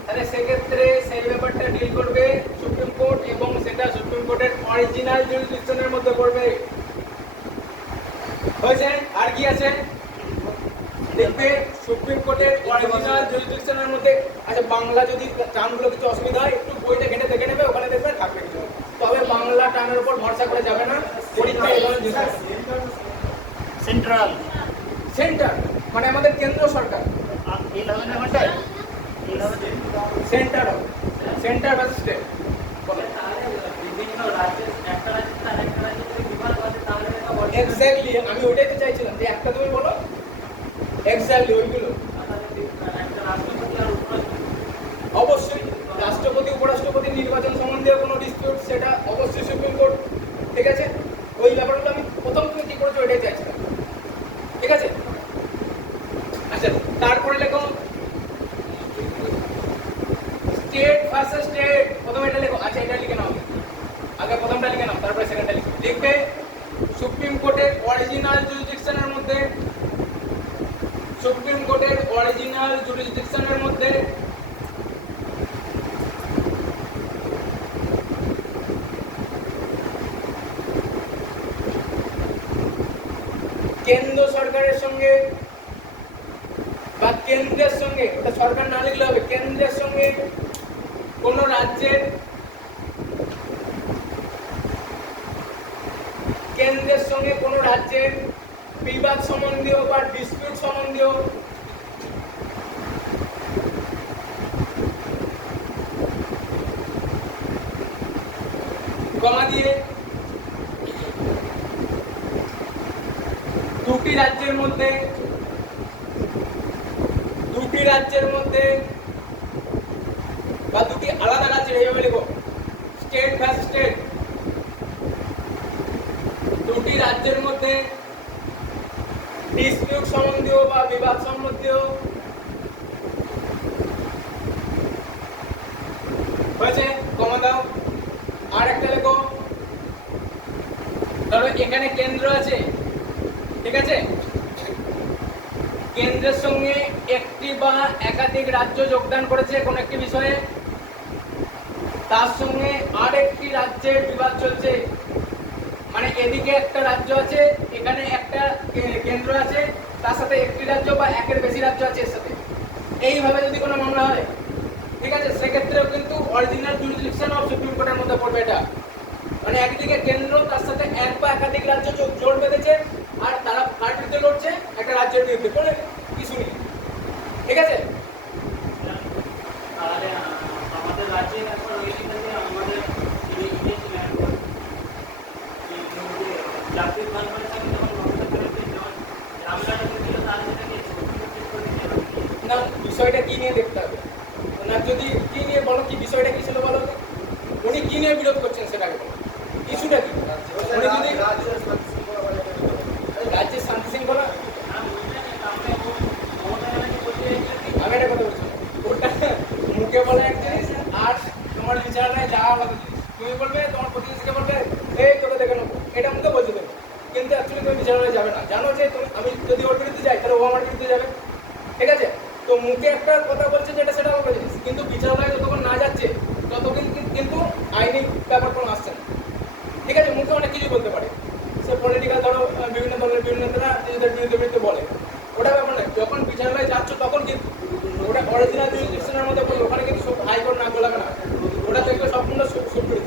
তাহলে সেক্ষেত্রে সেই ব্যাপারটা ডিল করবে সুপ্রিম কোর্ট এবং সেটা সুপ্রিম কোর্টের অরিজিনাল জুরিসডিকশনের মধ্যে পড়বে। হয়েছে? আর কি আছে দেখবে সুপ্রিম কোর্টের অরিজিনাল জুরিসডিকশনের মধ্যে। আচ্ছা, বাংলা যদি টার্মগুলো কিছু অসুবিধা হয় একটু বইটা ঘেটে দেখে নেবে, ওখানে দেখবে থাকবে কিছু। তবে বাংলা টার্মের উপর ভরসা করে যাবে না, পরীক্ষায় এই ধরনের জিনিস। সেন্ট্রাল সেন্টার মানে আমাদের কেন্দ্র সরকার। এই হবে না ওটাই এই হবে সেন্টার হবে, সেন্টার ভার্সেস স্টেট। বিভিন্ন রাজ্যের একটা রাজ্য আর একটা রাজ্যের যদি বিভাগ আছে তাহলে এটা বলে এক্স্যাক্টলি আমি ওইটাই তো চাইছিলাম যে একটা তুমি বলো। এক্স্যাক্টলি ওইগুলো একটা রাষ্ট্রপতি আর উপরাষ্ট্রপতি। অবশ্যই রাষ্ট্রপতি উপরাষ্ট্রপতি নির্বাচন সম্বন্ধে কোনো ডিসপিউট সেটা অবশ্যই সুপ্রিম কোর্ট। ঠিক আছে, ওই ব্যাপারগুলো আমি প্রথম তুমি কি করেছো ওইটাই চাইছিলাম। ঠিক আছে, আচ্ছা তারপরে লেখো স্টেট ভার্সেস স্টেট। প্রথমে এটা লেখো। আচ্ছা, এটা লিখে নাও, আগে প্রথমটা লিখে নাও, তারপরে সেকেন্ডটা লিখো। লিখবে সুপ্রিম কোর্টের অরিজিনাল জুরিসডিকশনের মধ্যে, সুপ্রিম কোর্টের অরিজিনাল জুরিসডিকশনের মধ্যে কেন্দ্র সরকারের সঙ্গে বা কেন্দ্রের সঙ্গে, ওটা সরকার না লিখলে হবে, কেন্দ্রের সঙ্গে কোন রাজ্যের বিবাদ সম্বন্ধীয় বা ডিসপিউট সম্বন্ধীয় কমা দিয়ে দুটি রাজ্যের মধ্যে বা দুটি আলাদা রাজ্যের, এইভাবে লিখো, স্টেট ভার্সেস স্টেট, দুটি রাজ্যের মধ্যে ডিসপিউট সম্বন্ধীয় বা বিবাদ সম্বন্ধীয় হয়েছে, কমা দাও। আর একটা লেখো, ধরো এখানে কেন্দ্র আছে, ঠিক আছে, কেন্দ্রের সঙ্গে একটি বা একাধিক রাজ্য যোগদান করেছে কোন একটি বিষয়ে, তার সঙ্গে আরেকটি রাজ্যের বিবাদ চলছে, মানে এদিকে একটা রাজ্য আছে, এখানে একটা কেন্দ্র আছে, তার সাথে একটি রাজ্য বা একের বেশি রাজ্য আছে এর সাথে, এইভাবে যদি কোনো মামলা হয়, ঠিক আছে, সেক্ষেত্রেও কিন্তু অরিজিনাল জুরিসডিকশন অফ সুপ্রিম কোর্টের মধ্যে পড়বে এটা। মানে একদিকে কেন্দ্র, তার সাথে এক বা একাধিক রাজ্য জোট বেঁধেছে, আর তারা কার বিরুদ্ধে লড়ছে, একটা রাজ্যের বিরুদ্ধে, কোনো কিছু নেই, ঠিক আছে। তাহলে আমাদের রাজ্যের একবার রয়েছে যে আমাদের ইয়ে ছিলেন জাতীয় সরকারের সাথে যখন মমতা ব্যানার্জি যখন রামলাল ছিল, তার সেটাকে না, বিষয়টা কি নিয়ে দেখতে হবে না, যদি কি নিয়ে বলো, কি বিষয়টা কি ছিল বলো, উনি কি নিয়ে বিরোধ করছেন সেটাকে বলো, ইস্যুটা কি, উনি যদি রাজ্যের শান্তি শৃঙ্খলা, আমি একটা কথা বলছি, ওটা মুখে বলে এক জিনিস আর তোমার বিচারণায় যা আলাদা জিনিস, তুমি বলবে তোমার প্রতিনিধিকে বলবে এই তোকে দেখে নেবো, এটা মুখে বলতে দেবে, কিন্তু অ্যাকচুয়ালি তুমি বিচারণায় যাবে না, জানো যে তুমি, আমি যদি ওর বিরুদ্ধে যাই তাহলে ও আমার বিরুদ্ধে যাবে, ঠিক আছে, তো মুখে একটা কথা বলছে যেটা সেটা আলাদা জিনিস, কিন্তু বিচারণায় যতক্ষণ না যাচ্ছে ততক্ষণ কিন্তু আইনি ব্যাপার কোনো আসছে না, ঠিক আছে, মুখে অনেক কিছু বলতে পারে, সে পলিটিক্যাল ধরো বিভিন্ন দলের বিভিন্ন নেতারা নিজেদের বিরুদ্ধে বলে, ওটা ব্যাপার নয়, যখন বিচারালয়ে যাচ্ছ তখন কিন্তু ওটা অরিজিনাল জুরিসডিকশনের মধ্যে পড়বে, ওখানে কিন্তু সব হাইকোর্ট না গোলাবে না, ওটা দেখবে সম্পূর্ণ সুপ্রিম।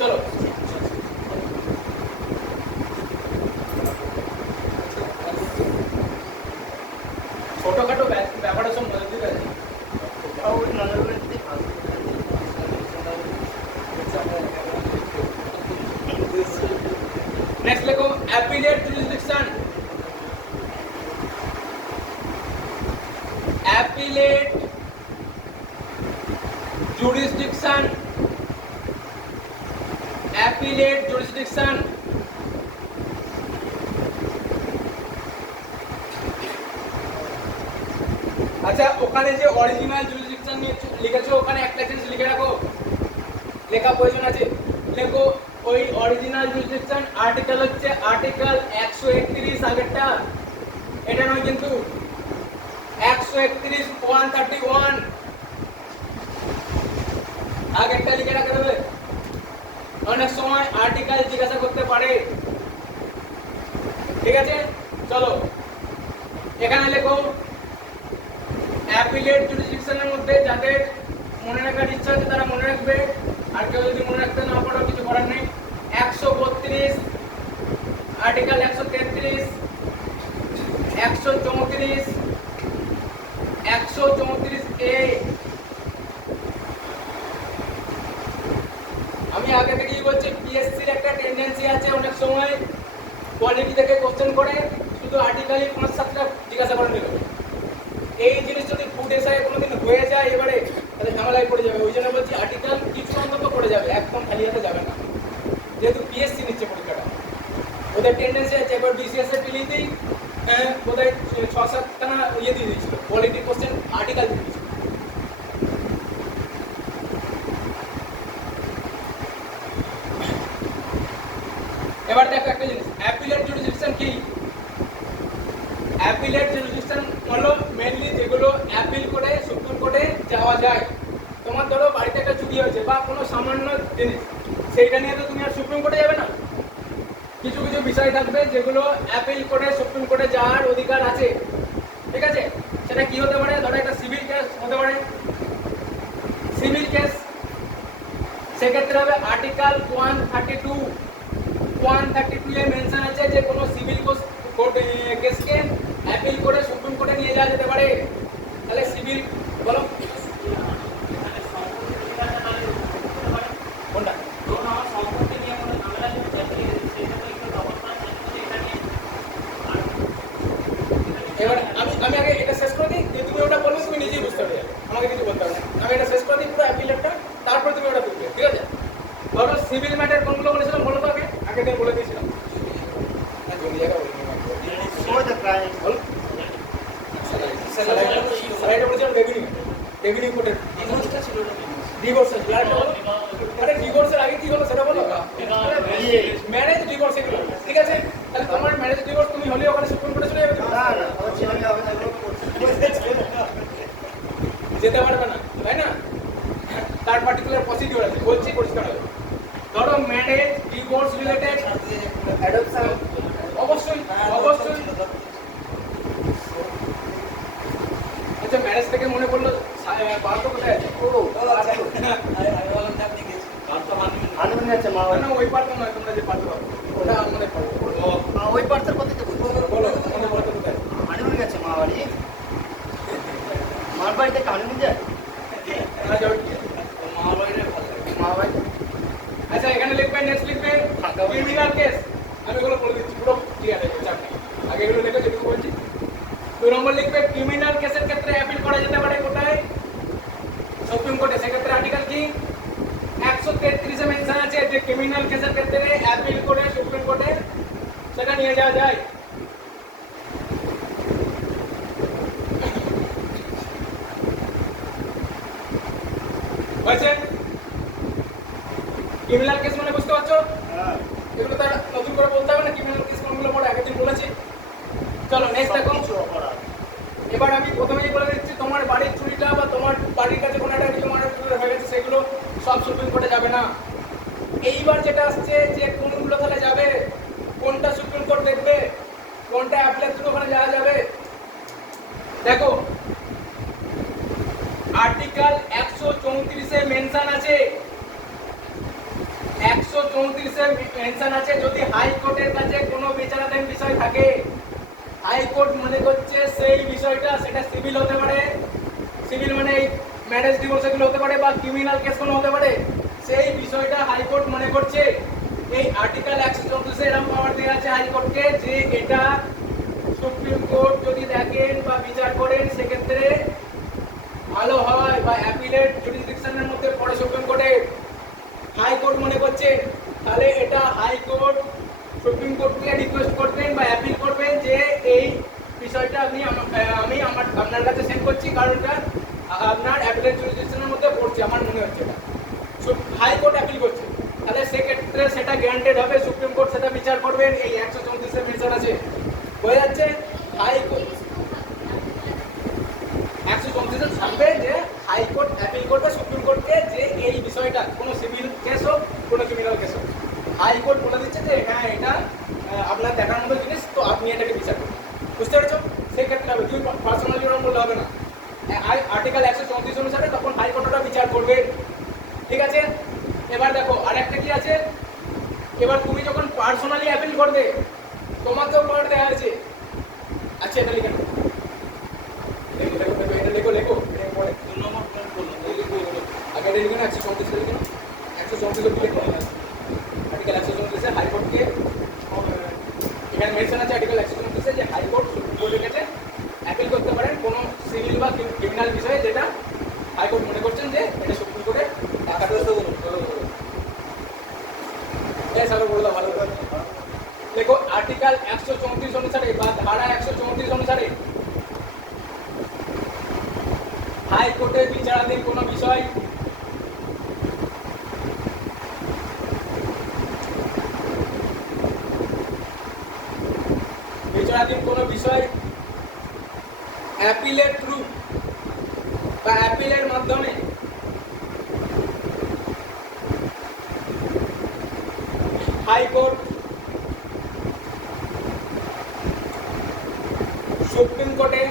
চলো ছোটখাটো ব্যাপারের সব নজর দিতে আছে। ওই নজরগুলো দিতে ভালো। नेक्स्ट लिखो appellate jurisdiction, appellate jurisdiction, appellate jurisdiction, আচ্ছা ওখানে যে অরিজিনাল জুরিসডিকশন নিয়ে লিখেছো ওখানে একটা জিনিস লিখে রাখো, লেখা প্রয়োজন আছে, লেখো ওই অরিজিনাল জুরিসডিকশন আর্টিকেল হচ্ছে আর্টিকেল 131 আগেরটা, এটা নয় কিন্তু 131 131 আগেরটা লিখে রাখতে হবে, অনেক সময় আর্টিকেল জিজ্ঞাসা করতে পারে, ঠিক আছে। চলো এখানে লেখো অ্যাপিলেট জুরিসডিকশনের মধ্যে যাদের মনে রাখার ইচ্ছা আছে তারা মনে রাখবে, আর কেউ যদি মনে রাখতে না পারো কিছু করার নেই। 132 আর্টিকেল 133 134 134 এ, আমি আগে থেকেই বলছি পিএসসির একটা টেন্ডেন্সি আছে অনেক সময় কোয়ালিটি থেকে কোশ্চেন করে শুধু আর্টিকেলই 5-7টা জিজ্ঞাসা করে নিল, এই জিনিস যদি ফুড এসআই কোনোদিন হয়ে যায় এবারে তাহলে ঝামেলায় পড়ে যাবে, ওই জন্য বলছি আর্টিকেল কিছু অন্তত পড়ে যাবে, একদম খালি হাতে যাবে না, যেহেতু পিএসসি নিচ্ছে পরীক্ষাটা, ওদের টেন্ডেন্সি আছে। একবার বিসিএস এর পিলিতেই বোধহয় 6-7টা ইয়ে দিয়ে দিয়েছিল কোয়ালিটি কোশ্চেন আর্টিকেল দিয়ে দিয়েছিল। এবার দেখো একটা জিনিস, অ্যাপিলেট জুরিসডিকশন কি? অ্যাপিলেট জুরিসডিকশন হলো মেইনলি যেগুলো অ্যাপিল করে সুপ্রিম কোর্টে যাওয়া যায়। তোমার ধরো বাড়িতে একটা চুরি হয়েছে বা কোনো সামান্য জিনিস, সেইটা নিয়ে তো তুমি আর সুপ্রিম কোর্টে যাবে না, কিছু কিছু বিষয় থাকবে যেগুলো অ্যাপিল করে সুপ্রিম কোর্টে যাওয়ার অধিকার আছে, ঠিক আছে। সেটা কি হতে পারে? ধরো একটা সিভিল কেস হতে পারে, সিভিল কেস, সেক্ষেত্রে হবে আর্টিকেল 132 এ মেনশন আছে যে কোনো সিভিল কেসকে অ্যাপিল করে সুপ্রিম কোর্টে নিয়ে যাওয়া যেতে পারে। তাহলে সিভিল বলো এখানে সম্পত্তি অধিকারটা তাহলে করতে পারে। কোনটা? ধরুন আমার সম্পত্তি নিয়ে কোনো ঝামেলা চলছে, সেটা তো একটু দখল করার চেষ্টা করছে, এটা নিয়ে আর এবার আমি আগে এটা শেষ করে দিই, দিয়ে তুমি ওটা বলবে, তুমি নিজেই বুঝতে পারবে, আমাকে কিছু বলতে হবে না। আমি এটা শেষ করে দিই পুরো অ্যাপিলেটটা, তারপর তুমি ওটা বুঝবে, ঠিক আছে? ধরো সিভিল ম্যাটার কোনগুলো বলেছিলাম বলো তো, আগে দিন বলে দিয়েছিলাম। না জমি জায়গা বলিনি, সময় তো প্রায় বলো। স্যালাইটা বলেছিলাম রেভিনিউ কোর্টের ডিভোর্সটা ছিল না। ডিভোর্স ছিল, আরেকটা বলো। আরে ডিভোর্সের আগে কি হলো সেটা বলো। ম্যারেজ ডিভোর্স এগুলো, ঠিক আছে? তাহলে তোমার ম্যারেজ ডিভোর্স তুমি হলে ওখানে সুপ্রিম কোর্টে চলে যাবে তো? না না আমার ছেলে মেয়ে হবে না, এগুলো করছে। যেতে পারবে না, তাই না? তার পার্টিকুলার প্রসিডিউর আছে, বলছি পরিষ্কার হবে। ধরো ম্যারেজ ডিভোর্স রিলেটেড অ্যাডপশন অবশ্যই অবশ্যই। আচ্ছা ম্যারেজ থেকে মনে পড়লো বাবা তো কোথায় আছে? ও হানিমুন আছে মা বাবা। না ওই পার্ট নয়, তোমরা যে পার্ট পাবো ওটা মনে পড়ো। ওই পার্টের কথা তো বলছি। বলো মনে পড়ো তো কোথায়? হানিমুন গেছে মা বাড়ি। মার বাড়িতে হানিমুন যায় না যাও কি মা ভাই। আচ্ছা এখানে লিখবে, নেক্সট লিখবে ক্রিমিনাল কেস। আমি ওগুলো বলে দিচ্ছি, পুরো ক্লিয়ার হয়ে যাবে, চাপ নেই। আগে এগুলো লিখে যেটুকু বলছি। 2 নম্বর লিখবে ক্রিমিনাল কেসের ক্ষেত্রে অ্যাপিল করা যেতে পারে কোথায়? সুপ্রিম কোর্টে। সেক্ষেত্রে আর্টিকেল কি 133 এ মেনশন আছে যে ক্রিমিনাল কেসের ক্ষেত্রে অ্যাপিল করে সুপ্রিম কোর্টে সেটা নিয়ে যাওয়া যায়। হয়েছে? ক্রিমিনাল কেস মানে বুঝতে পারছো? হ্যাঁ এগুলো তো আর নতুন করে বলতে হবে না, ক্রিমিনাল কেস কোনগুলো পড়ে আগের দিন বলেছি। চলো নেক্সট দেখো। কিছু অপরাধ এবার আমি প্রথমেই বলে দিচ্ছি, তোমার বাড়ির চুরিটা বা তোমার বাড়ির কাছে কোনো একটা কিছু মার্ডার হয়ে গেছে, সেগুলো সব সুপ্রিম কোর্টে যাবে না। এইবার যেটা আসছে যে কোনগুলো তাহলে যাবে, কোনটা সুপ্রিম কোর্ট দেখবে, কোনটা অ্যাপিলের থ্রু ওখানে যাওয়া যাবে। দেখো আর্টিকেল 134 এ মেনশন আছে, 134 এ মেনশন আছে যদি হাইকোর্টের কাছে কোনো বিচারাধীন বিষয় থাকে, হাইকোর্ট মনে করছে সেই বিষয়টা, সেটা সিভিল হতে পারে, সিভিল মানে ম্যারেজ ডিভোর্স এগুলো হতে পারে, বা ক্রিমিনাল কেস কোনো হতে পারে, সেই বিষয়টা হাইকোর্ট মনে করছে এই আর্টিকেল 134 এ এরকম পাওয়ার দেওয়া আছে হাইকোর্টকে যে এটা সুপ্রিম কোর্ট যদি দেখেন বা বিচার করেন সেক্ষেত্রে ভালো হয় বা অ্যাপিলেট জুরিসডিকশনের মধ্যে পড়ে সুপ্রিম কোর্টে, হাইকোর্ট মনে করছে, তাহলে এটা হাইকোর্ট সুপ্রিম কোর্টকে রিকোয়েস্ট করবেন বা অ্যাপিল করবেন যে এই বিষয়টা আমি আপনার কাছে সেন্ড করছি, কারণ এটা আপনার অ্যাপিলেট জুরিসডিকশনের মধ্যে পড়ছে, আমার মনে হচ্ছে এটা হাইকোর্ট অ্যাপিল করছে, তাহলে সেক্ষেত্রে সেটা গ্যারান্টেড হবে, সুপ্রিম কোর্ট সেটা বিচার করবেন। এই 134 এর মেনশন আছে, হয়ে যাচ্ছে। হাইকোর্ট 134 থাকবে যে হাইকোর্ট অ্যাপিল করবে সুপ্রিম কোর্টকে যে এই বিষয়টা কোনো সিভিল কেস হোক কোনো ক্রিমিনাল কেস হোক, হাইকোর্ট বলে দিচ্ছে যে হ্যাঁ এটা আপনার দেখার মতো জিনিস, তো আপনি এটাকে বিচার করুন। বুঝতে পেরেছো? সেক্ষেত্রে হবে, তুমি পার্সোনালি ওরকম বললে হবে না, আর্টিকেল 134 অনুসারে তখন হাইকোর্ট ওটা বিচার করবে, ঠিক আছে? এবার দেখো আরেকটা কি আছে, এবার তুমি যখন পার্সোনালি অ্যাপিল করবে তোমাকেও পাওয়ার দেওয়া আছে। আচ্ছা এটা লিখে নাও, লেখো লেখো এটা পরে 2 নম্বর পয়েন্ট বললাম, আগে এটা লিখে না 134 লিখে নাও, 134 লিখে নাও, আর্টিকেল 134 এ হাইকোর্টকে এখানে মেনশন আছে আর্টিকেল 134 এ যে হাইকোর্ট সুপ্রিম কোর্টের কাছে অ্যাপিল করতে পারেন কোনো সিভিল বা ক্রিমিনাল বিষয়ে যেটা হাইকোর্ট মনে করছেন যে এটা সুপ্রিম কোর্টে টাকাটা তো এই সারা বলে দাও ভালো করে। দেখো আর্টিকেল 134 অনুসারে বা ধারা 134 অনুসারে হাইকোর্টে বিচারাধীন কোনো বিষয় অ্যাপিলের থ্রু বা অ্যাপিলের মাধ্যমে হাইকোর্ট সুপ্রিম কোর্টে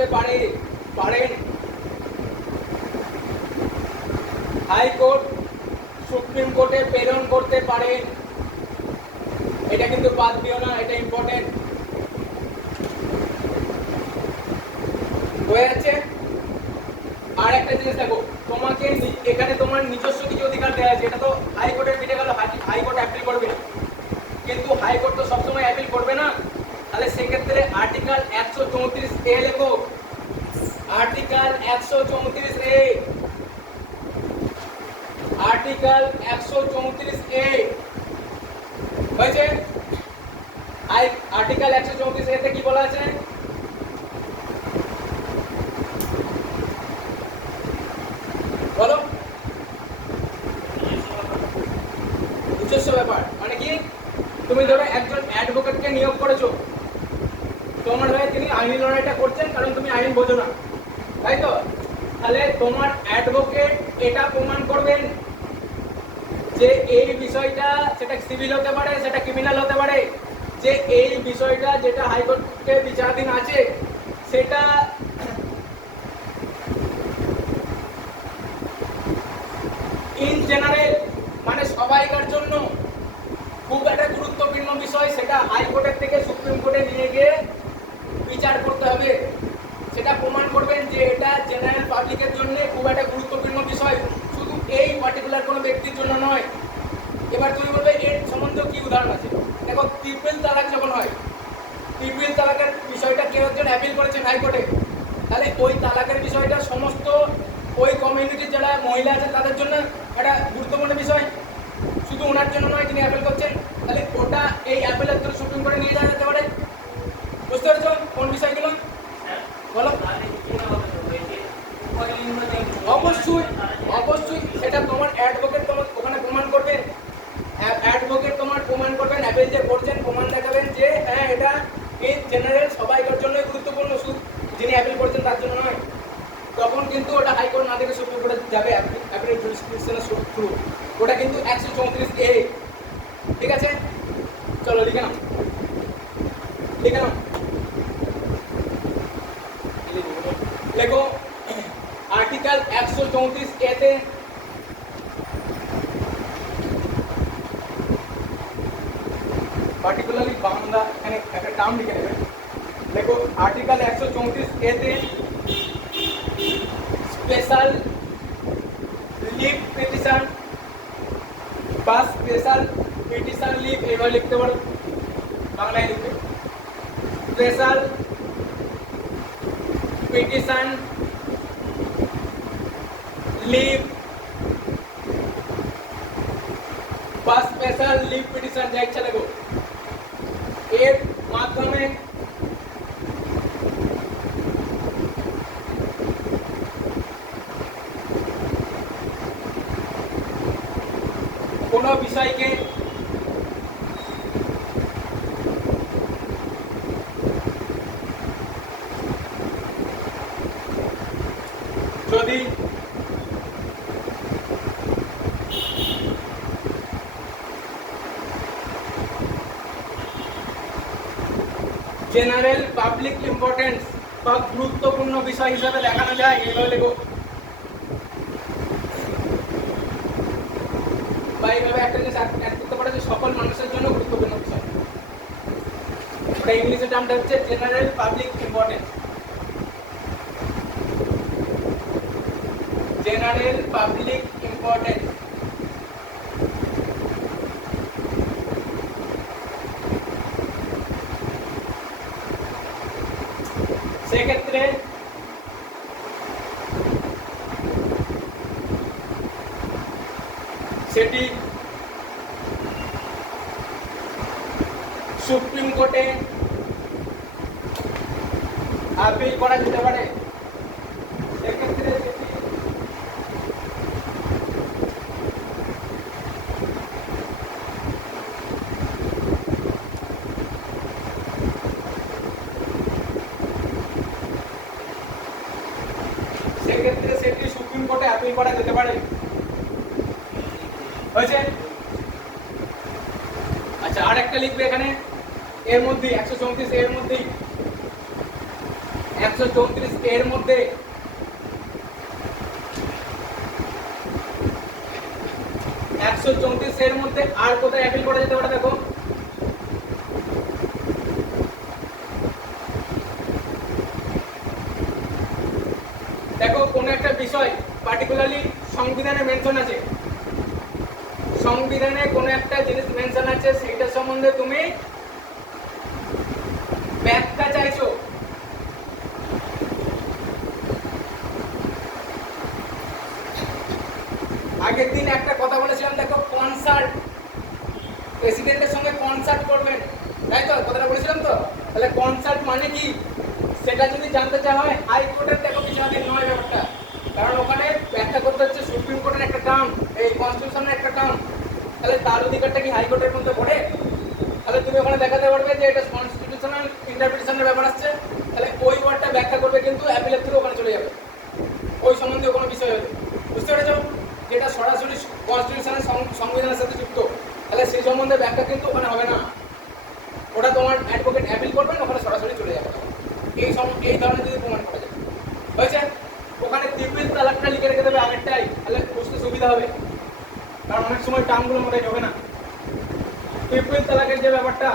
করতে পারেন। হাইকোর্ট সুপ্রিম কোর্টে প্রেরণ করতে পারেন। এটা কিন্তু বাদ দিও না, এটা ইম্পর্টেন্ট। হয়ে যাচ্ছে। আর একটা জিনিস দেখো, তোমাকে এখানে তোমার নিজস্ব কিছু অধিকার দেওয়া আছে, এটা তো হাইকোর্টের পিঠে গেল, হাইকোর্ট অ্যাপিল করবে না। কিন্তু হাইকোর্ট তো সবসময় অ্যাপিল করবে না, তাহলে সেক্ষেত্রে আর্টিকেল 134A লেখো। আর্টিকেল 134A, আর্টিকেল 134A হয়েছে। আর্টিকেল 134A তে কি বলা আছে? বলো। নিজস্ব ব্যাপার মানে কি? তুমি ধরো একজন অ্যাডভোকেটকে নিয়োগ করেছো, তোমার হয়ে তিনি আইনি লড়াইটা করছেন, কারণ তুমি আইন বোঝো না, তাই তো? তাহলে তোমার অ্যাডভোকেট এটা প্রমাণ করবেন যে এই বিষয়টা, সেটা সিভিল হতে পারে, সেটা ক্রিমিনাল হতে পারে, যে এই বিষয়টা যেটা হাইকোর্টে বিচারাধীন আছে সেটা ইন জেনারেল মানে সবাইকার জন্য খুব একটা গুরুত্বপূর্ণ বিষয়, সেটা হাইকোর্টের থেকে সুপ্রিম কোর্টে নিয়ে গিয়ে বিচার করতে হবে। সেটা প্রমাণ করবেন যে এটা জেনারেল পাবলিকের জন্য খুব একটা গুরুত্বপূর্ণ বিষয়, শুধু এই পার্টিকুলার কোনো ব্যক্তির জন্য নয়। এবার তুমি বলবে এর সম্বন্ধেও কি উদাহরণ আছে? দেখো, ট্রিপল তালাক যখন হয়, ট্রিপল তালাকের বিষয়টা কেউ একজন অ্যাপিল করেছেন হাইকোর্টে, তাহলে ওই তালাকের বিষয়টা সমস্ত ওই কমিউনিটির যারা মহিলা আছে তাদের জন্য একটা গুরুত্বপূর্ণ বিষয়, শুধু ওনার জন্য নয় যিনি অ্যাপিল করছেন। তাহলে ওটা এই অ্যাপিলের ধরে সুপ্রিম কোর্টে নিয়ে যাওয়া যেতে পারে। বুঝতে পেরেছো কোন বিষয়গুলো? বলো। অবশ্যই অবশ্যই সেটা তোমার অ্যাডভোকেট তোমার ওখানে প্রমাণ করবেন। অ্যাডভোকেট তোমার প্রমাণ করবেন, অ্যাপিল যে করছেন প্রমাণ দেখাবেন যে হ্যাঁ এটা এই জেনারেল সবাইকার জন্যই গুরুত্বপূর্ণ, শুধু যিনি অ্যাপিল করছেন তার জন্য নয়। তখন কিন্তু ওটা হাইকোর্ট না থেকে সুপ্রিম কোর্টে যাবে, অ্যাপিল জুরিসডিকশনের থ্রু। ওটা কিন্তু 134A। ঠিক আছে, চলো লিখে নাও, লিখে নাও, দেখো আর্টিকেল 134A তে পার্টিকুলারলি বাংলা এখানে একটা টার্ম লিখে নেবেন। দেখো আর্টিকেল 134A তে স্পেশাল লিভ পিটিশন বা স্পেশাল পিটিশন লিভ এবার লিখতে পারো, বাংলায় লিখবে স্পেশাল পিটিশন লিভ বা স্পেশাল লিভ পিটিশন যা ইচ্ছা লেখো, এর মাধ্যমে কোনো বিষয়কে যদি জেনারেল পাবলিক ইম্পর্টেন্স বা গুরুত্বপূর্ণ বিষয় হিসাবে দেখানো যায়, এভাবে লেখো। বা এইভাবে একটা জিনিস অ্যাড করতে পারে যে সকল মানুষের জন্য গুরুত্বপূর্ণ বিষয়। ওটা ইংলিশে টার্মটা হচ্ছে general public importance. General public importance. সেক্ষেত্রে সেটি সুপ্রিম কোর্টে আপিল করা যেতে পারে। সেক্ষেত্রে সেটি সুপ্রিম কোর্টে আপিল করা যেতে পারে। হয়েছে? আচ্ছা, আর একটা লিখবে এখানে, এর মধ্যে 134 এর মধ্যেই 134 এর মধ্যে 134 এর মধ্যে আর কোথায় অ্যাপিল করা যেতে পারে দেখো? দেখো কোন একটা বিষয় পার্টিকুলারলি সংবিধানে মেনশন আছে, সংবিধানে কোন একটা জিনিস মেনশন আছে, সেইটা সম্বন্ধে তুমি ব্যাখ্যা চাইছো। আগের দিন একটা কথা বলেছিলাম, দেখো কনসাল্ট, প্রেসিডেন্টের সঙ্গে কনসাল্ট করবেন, তাই তো কথাটা বলেছিলাম তো? তাহলে কনসাল্ট মানে কি সেটা যদি জানতে চাওয়া হয় হাইকোর্টের দেখো বিচারাধীন নয় ব্যাপারটা, কারণ ওখানে ব্যাখ্যা করতে হচ্ছে সুপ্রিম কোর্টের একটা টার্ম, এই কনস্টিটিউশনের একটা টার্ম। তাহলে তার অধিকারটা কি হাইকোর্টের মধ্যে পড়ে? তাহলে তুমি ওখানে দেখাতে পারবে যে এটা কনস্টিটিউশনাল ইন্টারপ্রিটেশনের ব্যাপার আসছে, তাহলে ওই ওয়ার্ডটা ব্যাখ্যা করবে কিন্তু অ্যাপিলের থ্রু ওখানে চলে যাবে ওই সম্বন্ধে কোনো বিষয় হলে। বুঝতে পেরেছো? যেটা সরাসরি কনস্টিটিউশনের সংবিধানের সাথে যুক্ত, তাহলে সেই সম্বন্ধে ব্যাখ্যা কিন্তু ওখানে হবে না, ওটা তোমার অ্যাডভোকেট অ্যাপিল করবেন, ওখানে সরাসরি চলে যাবে। এই ধরনের যদি প্রমাণ করা যায় হয়েছে, ওখানে ত্রিপিল তালাকটা লিখে রেখে দেবে আগেরটাই, তাহলে বুঝতে সুবিধা হবে, কারণ অনেক সময় টার্মগুলো মাথায় ঢোকে না। ত্রিপিল তালাকের যে ব্যাপারটা,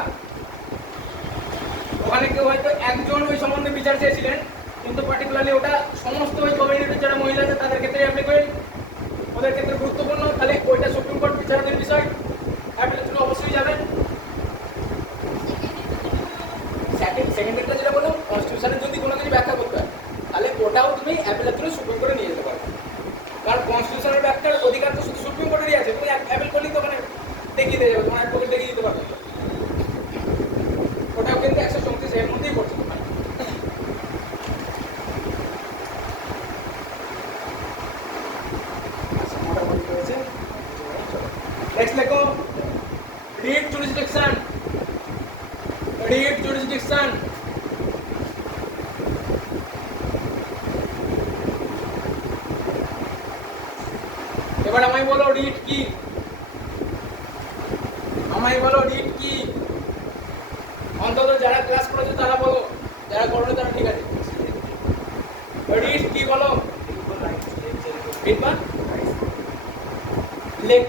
ওখানে কেউ হয়তো একজন ওই সম্বন্ধে বিচার চেয়েছিলেন, কিন্তু পার্টিকুলারলি ওটা সমস্ত ওই কমিউনিটির যারা মহিলা আছে তাদের ক্ষেত্রে অ্যাপ্লিকেবল, ওদের ক্ষেত্রে গুরুত্বপূর্ণ, তাহলে ওইটা সুপ্রিম কোর্ট বিচারাধীন বিষয়, অ্যাপিলের থ্রু অবশ্যই যাবে। সেকেন্ডেরটা যেটা বললাম, কনস্টিটিউশনের যদি কোনো কিছু ব্যাখ্যা করতে হয় তাহলে ওটাও তুমি অ্যাপিলের থ্রু সুপ্রিম কোর্টে নিয়ে যেতে পারবে, কারণ কনস্টিটিউশনের ব্যাখ্যার অধিকার তো শুধু সুপ্রিম কোর্টেরই আছে, তুমি অ্যাপিল করলেই তো ওখানে দেখিয়ে দিয়ে যাবে, তোমার অ্যাডভোকেট দেখিয়ে দিতে পারবে, ওটাও কিন্তু 134 এর মধ্যেই পড়ছে তোমার। নেক্সট লেখো রিট জুরিসডিকশন। রিট জুরিসডিকশন এবার আমায় বলো রিট কি? আমায় বলো রিট কি? অন্তত যারা ক্লাস করেছে তারা বলো, যারা করোনি তারা ঠিক আছে। রিট কি বলো? রিট বা লেখ,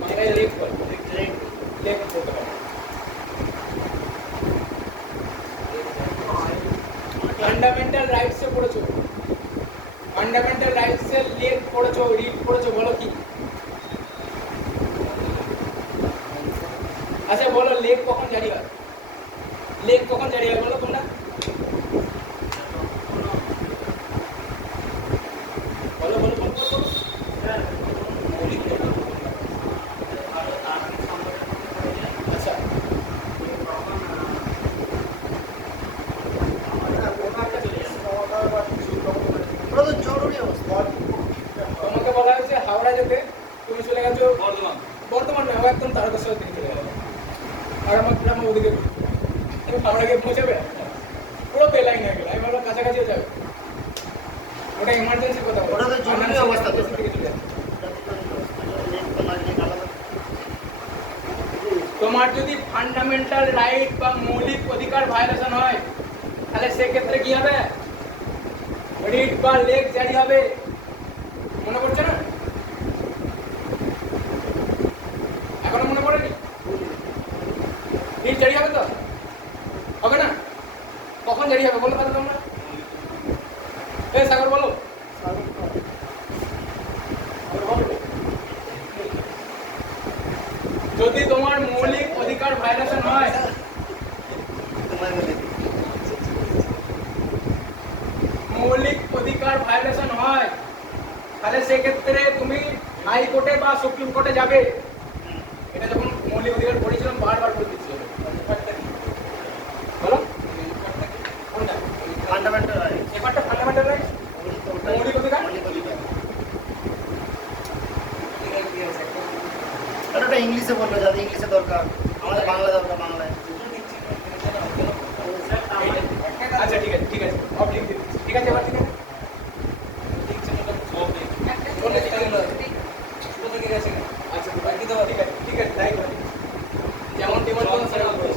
মানে লেখ বল, লেখ বলতে পারো। ফান্ডামেন্টাল রাইটস এ পড়েছো, ফান্ডামেন্টাল রাইটস এর লেখ পড়েছো, রিড পড়েছো, বলো কি? আচ্ছা বলো লেখ কখন জারি হয়? লেখ কখন জারি হয় বলো তোমরা? বলো বলো বলো বলো। আচ্ছা ওটা তো জরুরি অবস্থা। তোমাকে বলা হয়েছে হাওড়া যেতে, তুমি চলে গেছো বর্ধমান, বর্ধমান না একদম তারকেশ্বর দিকে চলে গেলো, আর আমার গ্রাম ওদিকে, তুমি হাওড়া গিয়ে পৌঁছাবে পুরো বেলাইন হয়ে গেল, আমি ভাবলাম কাছাকাছিও যাবে, ওটা ইমার্জেন্সি কথা। ওটা তো জরুরি অবস্থা তো। থেকে চলে যাবে। তোমার যদি ফান্ডামেন্টাল রাইট বা মৌলিক অধিকার ভায়োলেশন হয় তাহলে সেক্ষেত্রে কি হবে? রিট বা লেখ জারি হবে। মনে পড়ছে না? এখনো মনে পড়েনি? রিট জারি হবে তো? হবে না? কখন জারি হবে বলো তাহলে তোমরা? এই সাগর বলো। যদি তোমার মৌলিক অধিকার ভায়োলেশন হয়, মৌলিক অধিকার ভায়োলেশন হয় তাহলে সেক্ষেত্রে তুমি হাইকোর্টে বা সুপ্রিম কোর্টে যাবে। এটা যখন মৌলিক অধিকার পড়েছিলাম বারবার করে দিচ্ছি, বলো কোনটা? Fundamental right. ব্যাপারটা ফান্ডামেন্টাল রাইট, মৌলিক অধিকার। ওটা ইংলিশে বলবে, যাদের ইংলিশে দরকার, আমাদের বাংলা দরকার, বাংলায়। আচ্ছা ঠিক আছে ঠিক আছে, সব লিখ দিচ্ছি, ঠিক আছে এবার ঠিক আছে। আচ্ছা বাকি তো ঠিক আছে ঠিক আছে, তাই করে যেমন ডিমান্ড করুন সেরকম করে।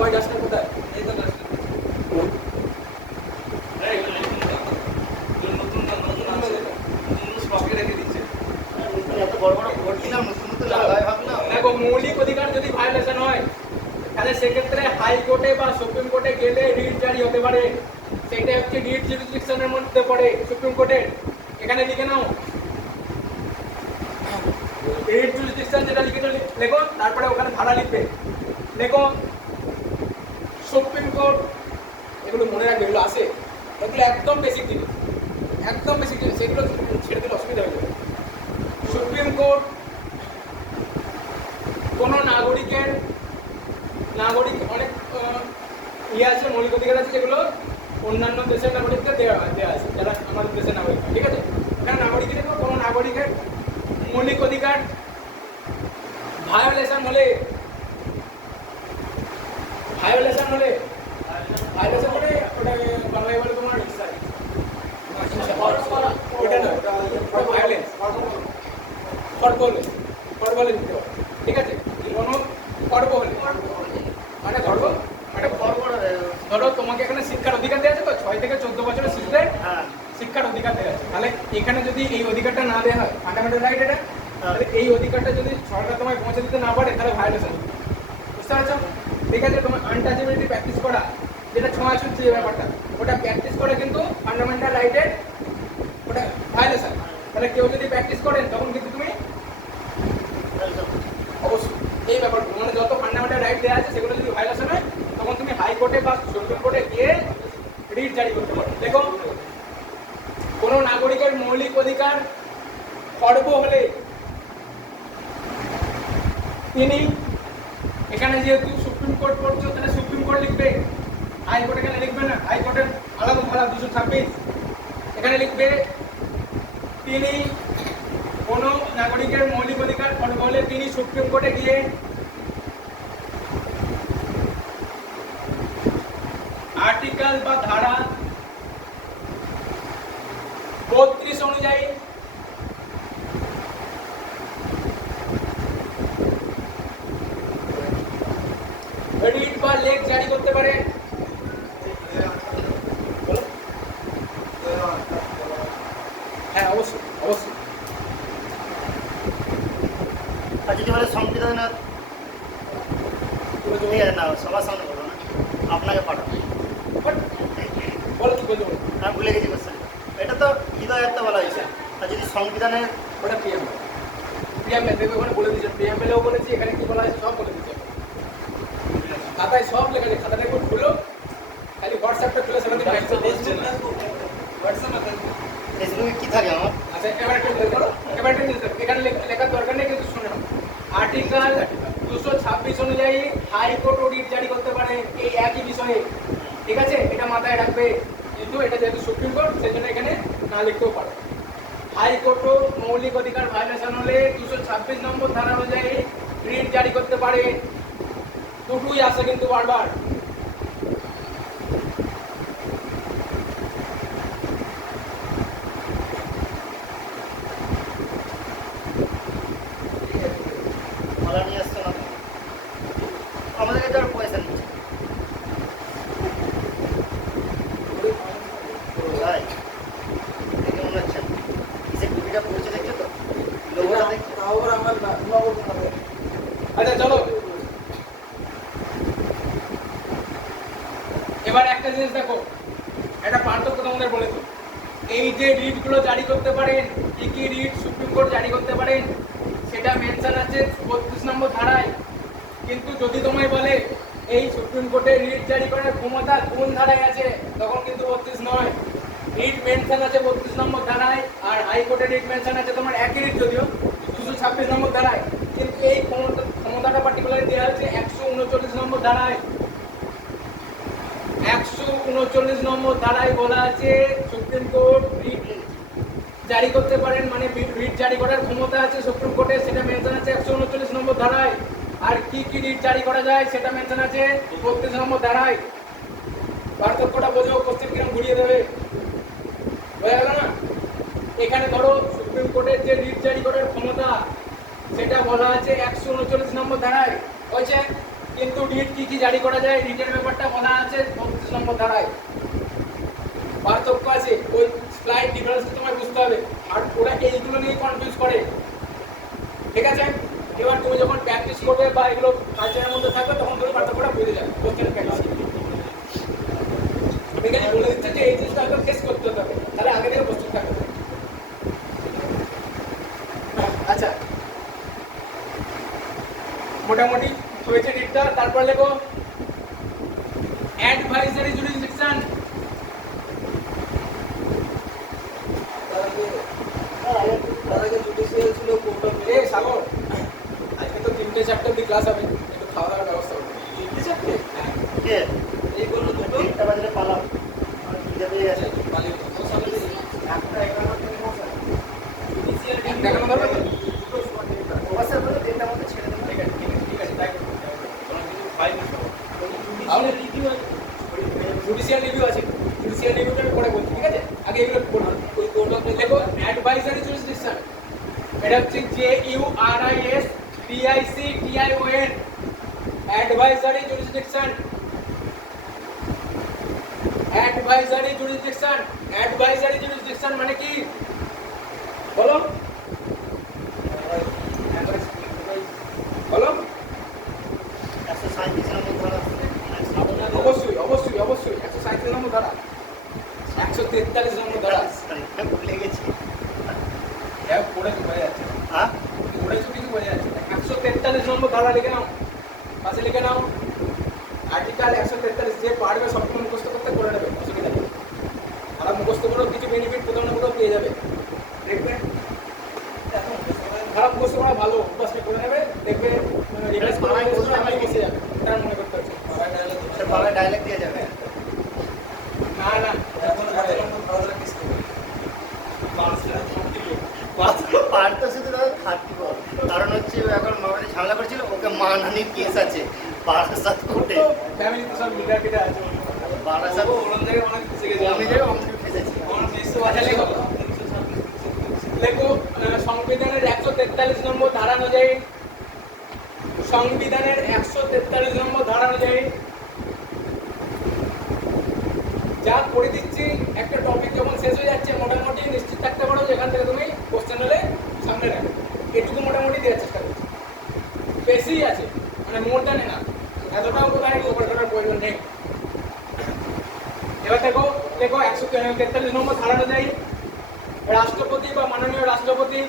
ওই ডাস্টার কোথায়? কিনলাম নতুন নতুন লাগাই ভাবলাম। দেখো মৌলিক অধিকার যদি ভায়োলেশন হয় তাহলে সেক্ষেত্রে হাইকোর্টে বা সুপ্রিম কোর্টে গেলে রিট জারি হতে পারে। সেটা হচ্ছে রিট জুরিসডিকশনের মধ্যে পড়ে সুপ্রিম কোর্টের। এখানে লিখে নাও রিট জুরিসডিকশন, যেটা লিখে লেখো, তারপরে ওখানে ধারা লিখবে। লেখো সুপ্রিম কোর্ট, এগুলো মনে রাখবে, এগুলো আসে, এগুলো একদম বেসিক জিনিস, একদম বেসিক জিনিস, সেগুলো ছেড়ে দিলে অসুবিধা হয়ে যাবে। সুপ্রিম কোর্ট কোনো নাগরিক অনেক ইয়ে আছে, মৌলিক অধিকার আছে যেগুলো অন্যান্য দেশের নাগরিকদের দেওয়া আছে, যারা আমাদের দেশের নাগরিক, ঠিক আছে। এখানে নাগরিকের কোনো নাগরিকের মৌলিক অধিকার ভায়োলেশন হলে ওটা বাংলায় বলে তোমার ওটা না, ভায়োলেন্স, ফরবলে দিতে হবে, ঠিক আছে। কোনো ফর্ব হলে মানে ধরো তোমাকে এখানে শিক্ষার অধিকার দেওয়া আছে তো, 6 থেকে 14 বছরের শিশুদের হ্যাঁ শিক্ষার অধিকার দেওয়া আছে। তাহলে এখানে যদি এই অধিকারটা না দেওয়া হয়, ফান্ডামেন্টাল রাইট এটা, তাহলে এই অধিকারটা যদি সরকার তোমায় পৌঁছে দিতে না পারে তাহলে ভায়োলেশন, বুঝতে পারছো? ঠিক আছে, তোমার আনটাচেবিলিটি প্র্যাকটিস করা, যেটা ছোঁয়াছুঁত যে ব্যাপারটা, ওটা প্র্যাকটিস করে কিন্তু ফান্ডামেন্টাল রাইটের ওটা ভায়োলেশন। তাহলে কেউ যদি প্র্যাকটিস করেন তখন কিন্তু তুমি অবশ্যই এই ব্যাপারগুলো, মানে যত ফান্ডামেন্টাল রাইট দেওয়া আছে সেগুলো যদি ভায়োলেশন হয় তখন তুমি হাইকোর্টে বা সুপ্রিম কোর্টে গিয়ে রিট জারি করতে পারো। দেখো কোনো নাগরিকের মৌলিক অধিকার খর্ব হলে তিনি, এখানে যেহেতু সুপ্রিম কোর্ট পড়ছো তাহলে সুপ্রিম কোর্ট লিখবে, হাইকোর্ট এখানে লিখবে না, হাইকোর্টের আলাদা ধারা 226 এখানে লিখবে তিনি কোনো নাগরিকের মৌলিক অধিকার খর্ব হলে তিনি সুপ্রিম কোর্টে গিয়ে আর্টিকেল বা ধারা 32 অনুযায়ী রিট বা লেখ জারি করতে পারে। হ্যাঁ অবশ্যই অবশ্যই। আর যদি বলে সংবিধানের ঠিক আছে না, সবার সামনে বলবো না, আপনাকে পাঠাবো। বলো কি বলতে বলো, আমি ভুলে গেছি কোশ্চেন। এটা তো হৃদয়ত্ব বলা হয়েছে। আর যদি সংবিধানের ওটা প্রিয়াম্বেল দেখবে, ওখানে বলে দিয়েছে, প্রিয়াম্বেলেও বলেছি, এখানে কি বলা আছে সব বলে দিয়েছে, খাতায় সব লেখা আছে। খাতাটা একবার খুলো, খালি হোয়াটসঅ্যাপটা খুলে সেখানে ফেসবুকে কি থাকে আমার? আচ্ছা এবার একটু করো, এবার একটু এখানে লেখার দরকার নেই, কিন্তু শুনে নাও। আর্টিকেল 226 অনুযায়ী হাইকোর্ট রিট জারি করতে পারে এই একই বিষয়ে, ঠিক আছে, এটা মাথায় রাখবে। কিন্তু এটা যেহেতু সুপ্রিম কোর্ট সেই জন্য এখানে না লিখতেও পারো। হাইকোর্ট মৌলিক অধিকার ভায়োলেশন হলে 226 নম্বর ধারা অনুযায়ী রিট জারি করতে পারে। দুটোই আসে কিন্তু বারবার। মালা নিয়ে আসছে না, আমাদের কাছে আর পয়সা নিচ্ছে তাই দেখে মনে হচ্ছে কিসের টুপিটা পড়ছে, দেখছো তো লোগোটা দেখছো? আচ্ছা চলো, এবার একটা জিনিস দেখো, একটা পার্থক্য তোমাদের বলে দিই। এই যে রিটগুলো জারি করতে পারেন, কি কি রিট সুপ্রিম কোর্ট জারি করতে পারেন সেটা মেনশন আছে 32 নম্বর ধারায়। কিন্তু যদি তোমায় বলে এই সুপ্রিম কোর্টে রিট জারি করার ক্ষমতা কোন ধারায় আছে, তখন কিন্তু 32 নয়, রিট মেনশন আছে 32 নম্বর ধারায়, আর হাইকোর্টের রিট মেনশন আছে তোমার একই রিট যদিও 226 নম্বর ধারায়। কিন্তু এই ক্ষমতাটা পার্টিকুলারলি দেওয়া হচ্ছে 139 নম্বর ধারায়। 139 নম্বর ধারায় বলা আছে সুপ্রিম কোর্ট রিট জারি করতে পারেন, মানে রিট জারি করার ক্ষমতা আছে সুপ্রিম কোর্টে, সেটা মেনশন আছে 139 নম্বর ধারায়। আর কি কি রিট জারি করা যায় সেটা মেনশন আছে 32 নম্বর ধারায়। পার্থক্যটা বোঝো, কোশ্চেন কিরকম ঘুরিয়ে দেবে, বোঝা গেল না? এখানে ধরো সুপ্রিম কোর্টের যে রিট জারি করার ক্ষমতা সেটা বলা আছে 139 নম্বর ধারায় হয়েছে, কিন্তু রিট কি কি জারি করা যায় রিটের ব্যাপারটা বলা আছে 32 নম্বর ধারায়। পার্থক্য আছে, ওই স্লাইড ডিফারেন্স তোমায় বুঝতে হবে। আর ওরা এইগুলো নিয়ে কনফিউজ করে, ঠিক আছে? এবার তুমি যখন প্র্যাকটিস করবে বা এগুলো কালচারের মধ্যে থাকবে তখন তুমি পার্থক্যটা বুঝে যাবে কোশ্চেন প্র্যাকটিস এখানে বলে দিচ্ছে যে এই জিনিসটা আগে ফেস করতে হবে, তাহলে আগে থেকে প্রস্তুত থাকবে। আচ্ছা, মোটামুটি হয়েছে ডেটটা। তারপর লেখো অ্যাডভাইজারি জুরিসডিকশন। এ সাগর, আজকে তো 3-4 অব্দি ক্লাস হবে, একটু খাওয়া দাওয়ার ব্যবস্থা করবে। 3-4? হ্যাঁ, কে? এইগুলো দুটো 3টা বাজলে পালাম। আমার খিদে পেয়ে গেছে। পালিয়ে তো সামনে একটা 11 থেকে বসা। দেখানো ধরবে তো? অবশ্যই বলে 3টার মধ্যে ছেড়ে দেবো। ঠিক আছে, ঠিক আছে, ঠিক আছে, তাই করো, তাই করো। কোনো কিছু পাইনি সব। জুডিশিয়াল রিভিউ আছে, জুডিশিয়াল রিভিউটা আমি পরে বলছি, ঠিক আছে? আগে এগুলো পড়ো। ওই কোর্ট অফ দেখো অ্যাডভাইজারি জুরিসডিকশন, এটা হচ্ছে JURISDICTION, advisory jurisdiction. Advisory jurisdiction, advisory jurisdiction মানে কি বলো? বলো। 137 নম্বর ধরা আছে। অবশ্যই অবশ্যই অবশ্যই 137 নম্বর ধারা, 143 নম্বর ধারা। ভুলে গেছি। হ্যাঁ, পড়ে বোঝা যাচ্ছে, হ্যাঁ? পড়ে কিছু বোঝা যাচ্ছে না। 143 নম্বর ধারা লিখে নাও, পাশে লিখে নাও। আর্টিকেল 143, যে পারবে সবগুলো মুখস্থ করতে করে নেবে, অসুবিধা নেই। তারা মুখস্থ করেও কিছু বেনিফিট কোথাও না কোথাও পেয়ে যাবে, দেখবে। খারাপ মুখস্থ করা ভালো, অভ্যাসটা করে নেবে, দেখবে রিভাইজ করা আমি বসে যাবে, এটা মনে করতে হচ্ছে। সে পাড়ায় ডায়লগ দিয়ে যাবে। না না, পারতো শুধু দাদা থাকতে বল। কারণ হচ্ছে ও এখন মামাদের ঝামেলা করছিল, ওকে মানহানির কেস আছে বারাসাত কোর্টে। ফ্যামিলি তো সব লিডার কেটে আছে, বারাসাত ওরম জায়গায় অনেক ফেসে গেছে। আমি জায়গায় অনেক ফেসেছি। আচ্ছা, লেখো লেখো সংবিধানের 143 নম্বর ধারা অনুযায়ী, সংবিধানের 143 নম্বর ধারা অনুযায়ী যা করে দিচ্ছি, একটা টপিক যখন শেষ হয়ে যাচ্ছে মোটামুটি নিশ্চিত থাকতে পারো যেখান থেকে তুমি কোশ্চেন হলে সামনে রাখবে। এটুকু মোটামুটি দেওয়ার চেষ্টা করছি, বেশি আছে মানে মোর জানে না, এতটাও কোথায় কভার করার প্রয়োজন নেই। এবার দেখো দেখো 143 নম্বর ধারা অনুযায়ী রাষ্ট্রপতি বা মাননীয় রাষ্ট্রপতি,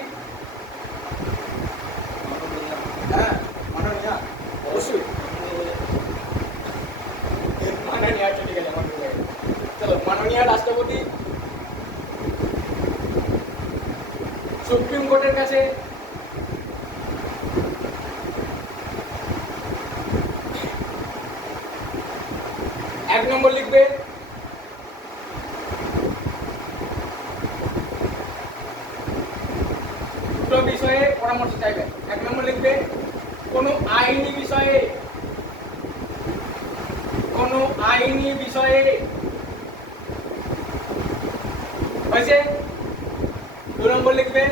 হ্যাঁ মাননীয়, অবশ্যই মাননীয়, চলে গেলে আমার ভুলে গেছে। চলো, মাননীয় রাষ্ট্রপতি সুপ্রিম কোর্টের কাছে এক নম্বর লিখবে দুটো বিষয়ে পরামর্শ চাইবে। 1 নম্বর লিখবে কোনো আইনি বিষয়ে, কোনো আইনি বিষয়ে হয়েছে। 2 নম্বর লিখবে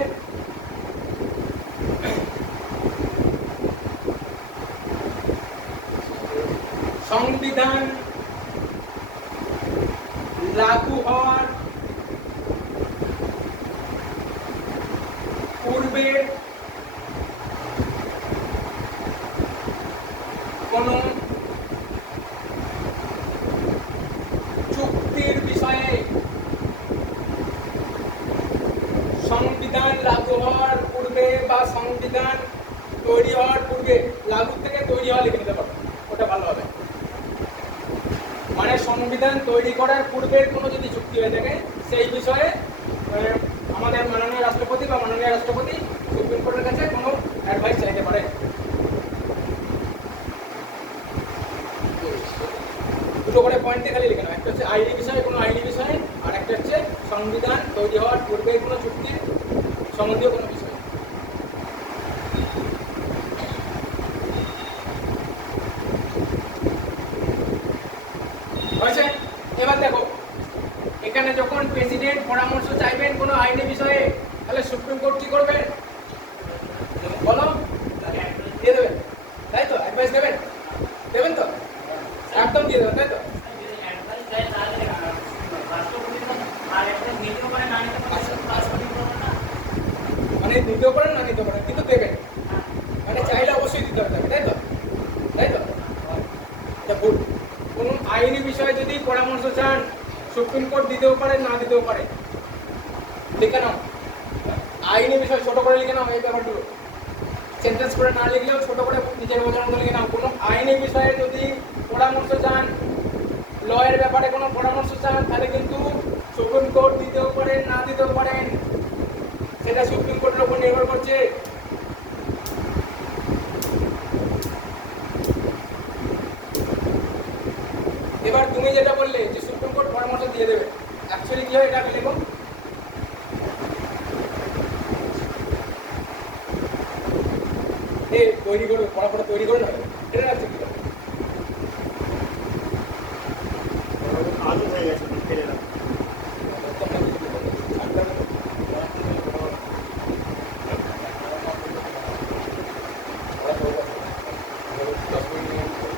সংবিধান লাগু হওয়ার পূর্বে কোনো চুক্তির বিষয়ে, সংবিধান লাগু হওয়ার পূর্বে বা সংবিধান তৈরি হওয়ার পূর্বে, লাগু থেকে তৈরি হওয়া লিখে নিতে পারবে, ওটা ভালো হবে। মানে সংবিধান তৈরি করার পূর্বের কোনো যদি চুক্তি হয়ে থাকে সেই বিষয়ে আমাদের মাননীয় রাষ্ট্রপতি বা মাননীয় রাষ্ট্রপতি সুপ্রিম কোর্টের কাছে কোনো অ্যাডভাইস চাইতে পারে। দুটো করে পয়েন্টে খালি লিখে নাও, একটা হচ্ছে আইনি বিষয়ে, কোনো আইনি বিষয়ে, আর একটা হচ্ছে সংবিধান তৈরি হওয়ার পূর্বের কোনো চুক্তির সম্বন্ধীয় কোনো বিষয়। হয়েছে? এবার দেখো এখানে যখন প্রেসিডেন্ট পরামর্শ চাইবেন কোনো আইনি বিষয়ে, তাহলে সুপ্রিম কোর্ট কি করবেন বলো? দিয়ে দেবেন, তাই তো? অ্যাডভাইস দেবেন, দেবেন তো? একদম দিয়ে দেবেন, তাই তো? মানে নিতেও পারেন না নিতে পারেন, কিন্তু দেবেন। পরামর্শ চান সুপ্রিম কোর্ট দিতেও পারে না দিতেও পারে। লিখে নাও, আইনি বিষয় ছোট করে লিখে নাও এই ব্যাপারগুলো, সেন্টেন্স করে না লিখলেও ছোট করে নিজের বোঝার মতো লিখে নাও। কোনো আইনি বিষয়ে যদি পরামর্শ চান, লয়ের ব্যাপারে কোনো পরামর্শ চান, তাহলে কিন্তু সুপ্রিম কোর্ট দিতেও পারেন না দিতেও পারেন, সেটা সুপ্রিম কোর্টের উপর নির্ভর করছে। এবার তুমি যেটা বললে যে সুপ্রিম কোর্ট পরামর্শ দিয়ে দেবে, অ্যাকচুয়ালি কি হয় এটা আগে লেখো। তৈরি করবে, পড়াপড়া তৈরি করে নেবে, এটা রাখছে কি করে? আলু হয়ে গেছে ফেলে দাও।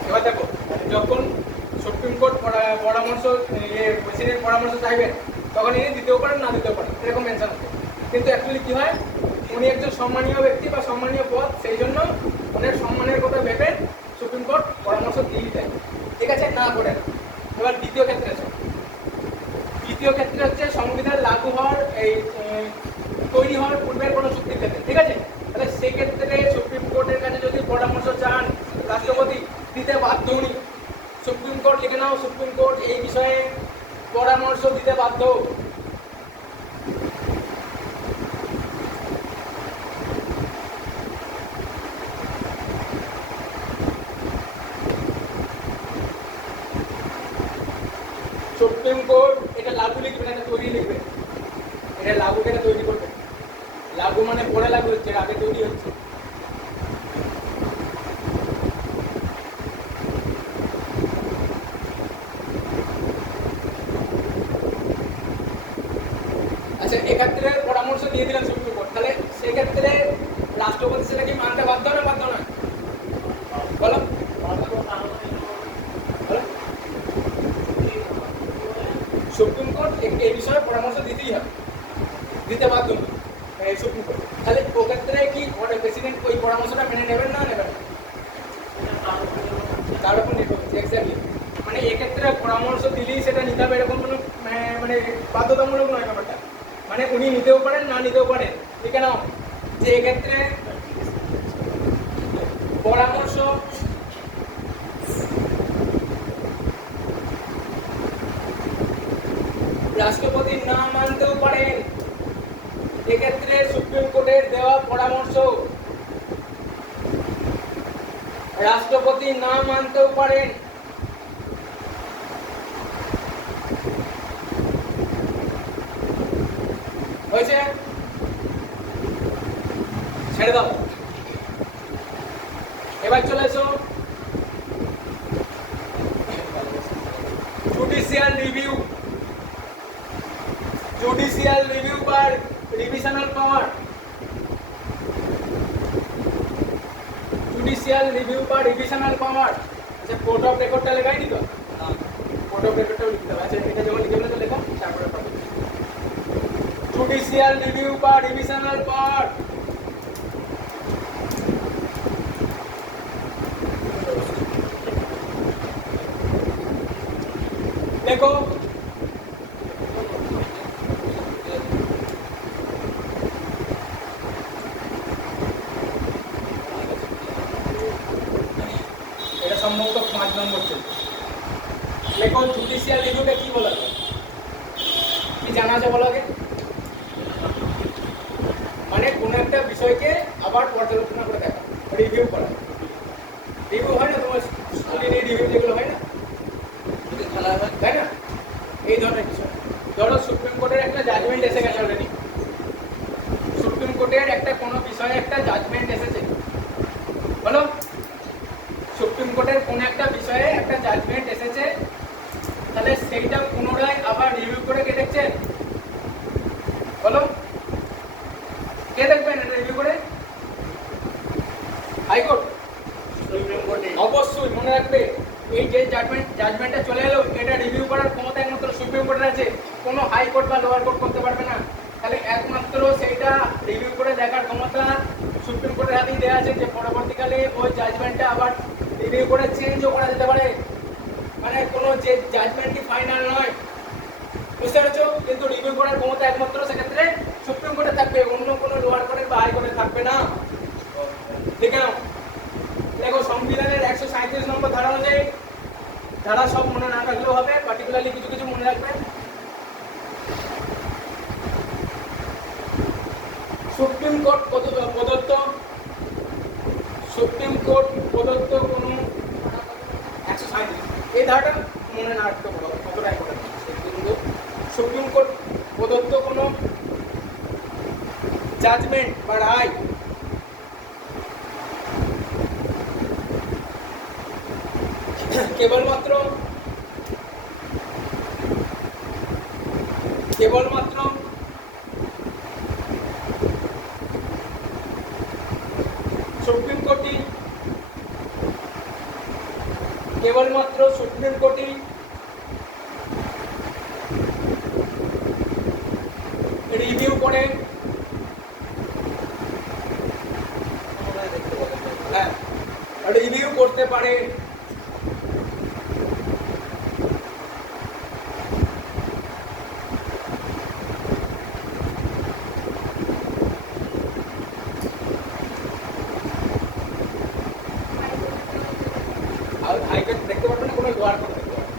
এবার দেখো, যখন সুপ্রিম কোর্ট পরামর্শ প্রেসিডেন্ট পরামর্শ চাইবেন, তখন ইনি দিতেও পারেন না দিতেও পারেন, এরকম মেনশন আছে। কিন্তু অ্যাকচুয়ালি কি হয়, উনি একজন সম্মানীয় ব্যক্তি বা সম্মানীয় পদ, সেই জন্য ওনার সম্মানের কথা ভেবে সুপ্রিম কোর্ট পরামর্শ দিয়েই দেয়, ঠিক আছে, না করে না। এবার দ্বিতীয় ক্ষেত্রে আছে, দ্বিতীয় ক্ষেত্রে হচ্ছে সংবিধান লাগু হওয়ার তৈরি হওয়ার পূর্বের কোনো চুক্তির ক্ষেত্রে, ঠিক আছে। তাহলে সেক্ষেত্রে সুপ্রিম কোর্টের কাছে যদি পরামর্শ চান, রাষ্ট্রপতি দিতে বাধ্য উনি। সুপ্রিম কোর্ট লিখে নাও, সুপ্রিম কোর্ট এই বিষয়ে পরামর্শ দিতে বাধ্য। সুপ্রিম কোর্ট এটা লাগু লিখবে না, এটা তৈরি লিখবে, এটা লাগুটাকে তৈরি করবে। লাগু মানে পরে লাগু হচ্ছে, আগে তৈরি হচ্ছে। আচ্ছা, এক্ষেত্রে পরামর্শ দিয়ে দিলেন সুপ্রিম কোর্ট, তাহলে সেক্ষেত্রে রাষ্ট্রপতি সেটা কি মানতে বাধ্য না বাধ্য না? বলো সুপ্রিম কোর্ট এই বিষয়ে পরামর্শ দিতেই হবে, দিতে বাধ্য সুপ্রিম কোর্ট। তাহলে ওক্ষেত্রে কি প্রেসিডেন্ট ওই পরামর্শটা মেনে নেবেন না নেবেন? তার উপর নির্ভর করছে, এক্স্যাক্টলি। মানে এক্ষেত্রে পরামর্শ দিলেই সেটা নিতে হবে এরকম কোনো মানে বাধ্যতামূলক নয় ব্যাপারটা, মানে উনি নিতেও পারেন না নিতেও পারেন। ঠিক নাও যে এক্ষেত্রে পরামর্শ রাষ্ট্রপতি না মানতেও পারেন, এক্ষেত্রে সুপ্রিম কোর্টের দেওয়া পরামর্শ রাষ্ট্রপতি না মানতেও পারেন। হয়েছে, ছেড়ে দাও। এবার চলে এসো জুডিশিয়াল রিভিউ। জুডিশিয়াল রিভিউ বা রিভিশনাল পাওয়ার, জুডিশিয়াল রিভিউ বা রিভিশনাল পাওয়ার। আচ্ছা, কোর্ট অফ রেকর্ডটা লেখাইনি তো? কোর্ট অফ রেকর্ডটাও লিখতে হবে। আচ্ছা, এটা যখন লিখে তো লেখো, তারপরে পাবো। জুডিশিয়াল রিভিউ বা রিভিশনাল পাওয়ার, দেখো এটা সম্ভবত 5 নম্বর চলছে। দেখো জুডিশিয়াল রিভিউটা কি বলা যায়, কি জানা আছে বলো আগে? মানে কোনো একটা বিষয়কে আবার পর্যালোচনা করে দেখা, রিভিউ করা। রিভিউ হয় না তোমার স্কুলিনি রিভিউ যেগুলো হয় না, তাই না? এই ধরনের বিষয়। ধরো সুপ্রিম কোর্টের একটা জাজমেন্ট এসে গেছে অলরেডি, সুপ্রিম কোর্টের একটা কোনো বিষয়ে একটা জাজমেন্ট এসেছে, বলো সুপ্রিম কোর্টের কোন একটা বিষয়ে একটা জাজমেন্ট এসেছে, তাহলে সেইটা পুনরায় আবার রিভিউ করে কে দেখছেন? বলো কে দেখবেন এটা রিভিউ করে? হাইকোর্ট। অবশ্যই মনে রাখবে, এই যে জাজমেন্টটা চলে এলো, এটা রিভিউ করার ক্ষমতা একমাত্র সুপ্রিম কোর্টের আছে, কোনো হাইকোর্ট বা লোয়ার কোর্ট করতে পারবে না। তাহলে একমাত্র সেইটা রিভিউ করে দেখার ক্ষমতা সুপ্রিম কোর্টের হাতেই দেওয়া আছে, যে পরবর্তীকালে ওই জাজমেন্টটা আবার রিভিউ করে চেঞ্জও করা যেতে পারে। মানে কোনো যে জাজমেন্টই ফাইনাল নয়, বুঝতে পেরেছো? কিন্তু রিভিউ করার ক্ষমতা একমাত্র সেক্ষেত্রে সুপ্রিম কোর্টে থাকবে, অন্য কোনো লোয়ার কোর্টে বা হাই কোর্টে থাকবে না। দেখে নাও, দেখো সংবিধানের 137 নম্বর ধারা অনুযায়ী, ধারা সব মনে না রাখলেও হবে, পার্টিকুলারলি কিছু কিছু মনে রাখবেন। সুপ্রিম কোর্ট প্রদত্ত কোনো 137, এই ধারাটা মনে না রাখতে পারো, কতটাই করে কিন্তু সুপ্রিম কোর্ট প্রদত্ত কোনো জাজমেন্ট বা রায় কেবলমাত্র সুপ্রিম কোর্টই রিভিউ করে, হ্যাঁ রিভিউ করতে পারে। আর হাইকোর্ট দেখতে পারবে না, কোনো লোয়ার কোর্ট দেখতে পারবে।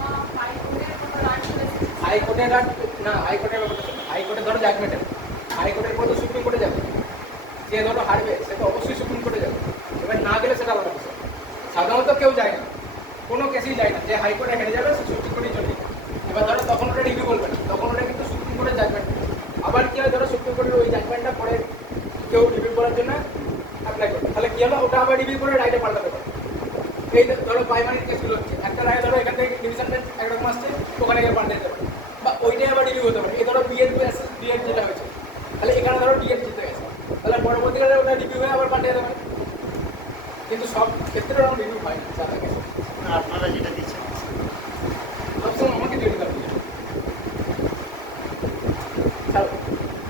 হাইকোর্টের আর না, হাইকোর্টের ব্যাপারটা শোনো। হাইকোর্টে ধরো জাজমেন্ট, হাইকোর্টের পর তো সুপ্রিম কোর্টে যাবে, যে ধরো হারবে সে তো অবশ্যই সুপ্রিম কোর্টে যাবে। এবার না গেলে সেটা আলাদা বিষয়। সাধারণত কেউ যায় না, কোনো কেসেই যায় না, যে হাইকোর্টে হেরে যাবে সে সুপ্রিম কোর্টেই চলে যাবে। এবার ধরো তখন ওটা রিভিউ করবে না, তখন ওটা কিন্তু সুপ্রিম কোর্টের জাজমেন্ট। আবার কি হয়, ধরো সুপ্রিম কোর্টের ওই জাজমেন্টটা পরে কেউ রিভিউ করার জন্য অ্যাপ্লাই করবে, তাহলে কি হলো, ওটা আবার রিভিউ করে রায়টা পাল্টাতে পারে। এই ধরো প্রাইমারির কেসগুলো হচ্ছে, একটা রায় ধরো এখান থেকে ডিভিশন বেঞ্চ একরকম আসছে, ওখানে গিয়ে পাল্টে দিতে পারে, বা ওইটাই আবার রিভিউ হতে পারে। এই ধরো বিএড যেটা হয়েছে, তাহলে এখানে ধরো ডিএড জিতে গেছে, তাহলে পরবর্তীকালে ওটা রিভিউ হয়ে আবার পাল্টে দিতে পারে। কিন্তু সব ক্ষেত্রে ওরকম রিভিউ হয় না, যারা গেছে আপনারা যেটা দিচ্ছেন সবসময় আমাকে তৈরি করতে হবে।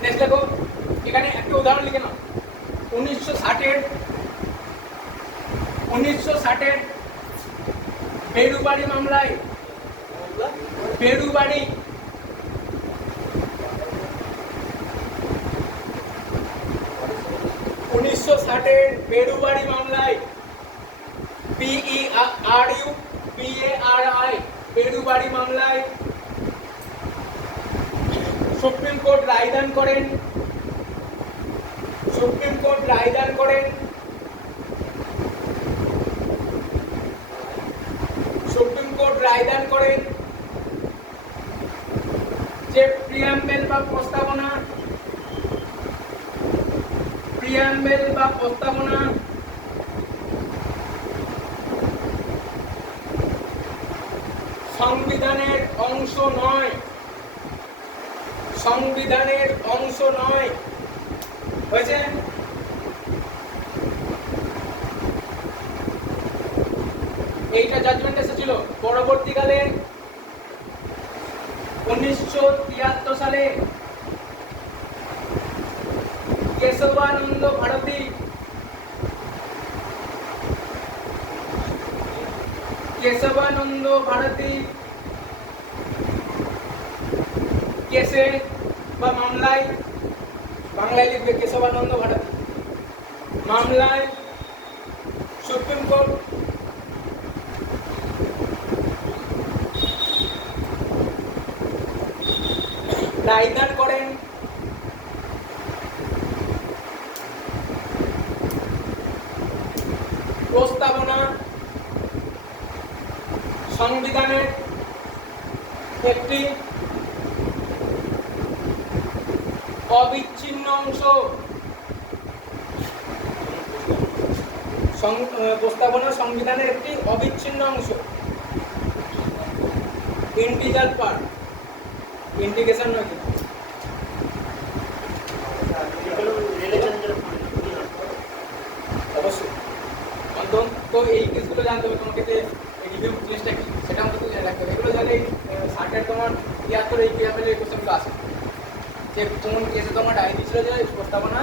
নেক্সট দেখো, এখানে একটা উদাহরণ লিখে নাও। 1960-এর বেড়ুবাড়ি মামলায়, বেড়ুবাড়ি মামলায় বেড়ুবাড়ি মামলায় সুপ্রিম কোর্ট রায়দান করেন যে প্রিয়াম্বেল বা প্রস্তাবনা সংবিধানের অংশ নয়, হয়েছে? এইটা জাজমেন্ট এসেছিল। পরবর্তীকালে 1973 সালে কেশবানন্দ ভারতী কেসে বা মামলায়, বাংলায় লিখবে কেশবানন্দ ভারতী মামলায় সুপ্রিম কোর্ট রায়দান করেন প্রস্তাবনা সংবিধানের একটি অবিচ্ছিন্ন অংশ। প্রস্তাবনা সংবিধানের একটি অবিচ্ছিন্ন অংশ, ইন্টিগ্রাল পার্ট, ইন্টিগ্রেশন নয় কিন্তু। অবশ্যই অন্তত তো এই কেসগুলো জানতে হবে তোমাকে, যে রিভিউ জিনিসটা কি সেটা অন্তত জেনে রাখতে হবে। এগুলো জানলে 60-এর তোমার 73 এই পিএফএল এই কোশ্চেনগুলো আসে, যে কোন কেসে তোমার রায় দিয়েছিল যে প্রস্তাবনা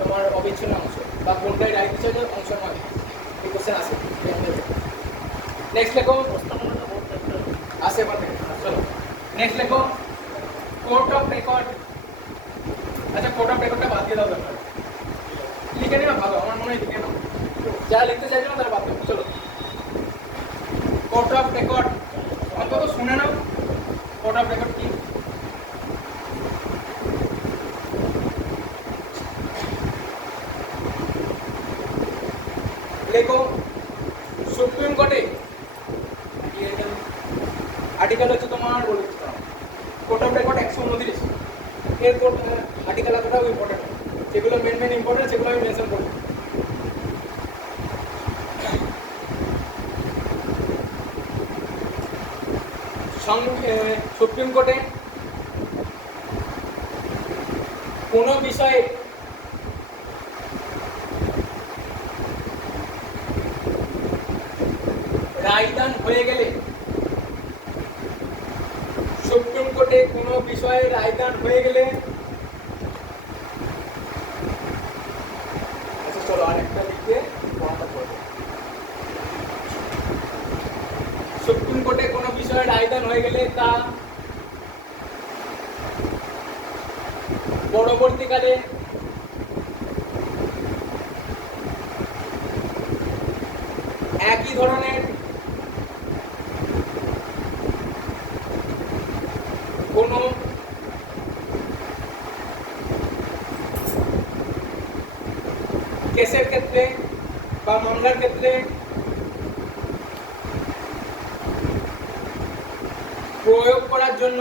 তোমার অবিচ্ছিন্ন অংশ, বা কোনটাই রায় দিয়েছিল যে অংশ নয়, এই কোশ্চেন আসে। নেক্সট লেখো, প্রস্তাবনাটা নেক্সট লেখো কোর্ট অফ রেকর্ড। আচ্ছা কোর্ট অফ রেকর্ডটা বাদ দিয়ে দাও ব্যাপার, লিখে নিও ভালো, আমার মনে হয় লিখে নাও, যা লিখতে চাইছো না তারা বাদ দেবো। চলো কোর্ট অফ রেকর্ড অন্তত শুনে নাও, কোর্ট অফ রেকর্ড কি। লেখো সুপ্রিম কোর্টে আর্টিকেল হচ্ছে তোমার বলে দিচ্ছি, কোর্ট অফ রেকর্ড 129 এর কোর্ট আর্টিকেল এতটাও ইম্পর্টেন্ট, যেগুলো মেন ইম্পর্টেন্ট সেগুলো আমি মেনশন করব। সুপ্রিম কোর্টে কোনো বিষয়ে রায়দান হয়ে গেলে, সুপ্রিম কোর্টে কোনো বিষয়ে রায়দান হয়ে গেলে, আচ্ছা চলো আরেকটা লিখে পড়াটা করবো। সুপ্রিম কোর্টে কোনো বিষয়ে রায়দান হয়ে গেলে তা পরবর্তীকালে একই ধরনের কোনো কেসের ক্ষেত্রে বা মামলার ক্ষেত্রে প্রয়োগ করার জন্য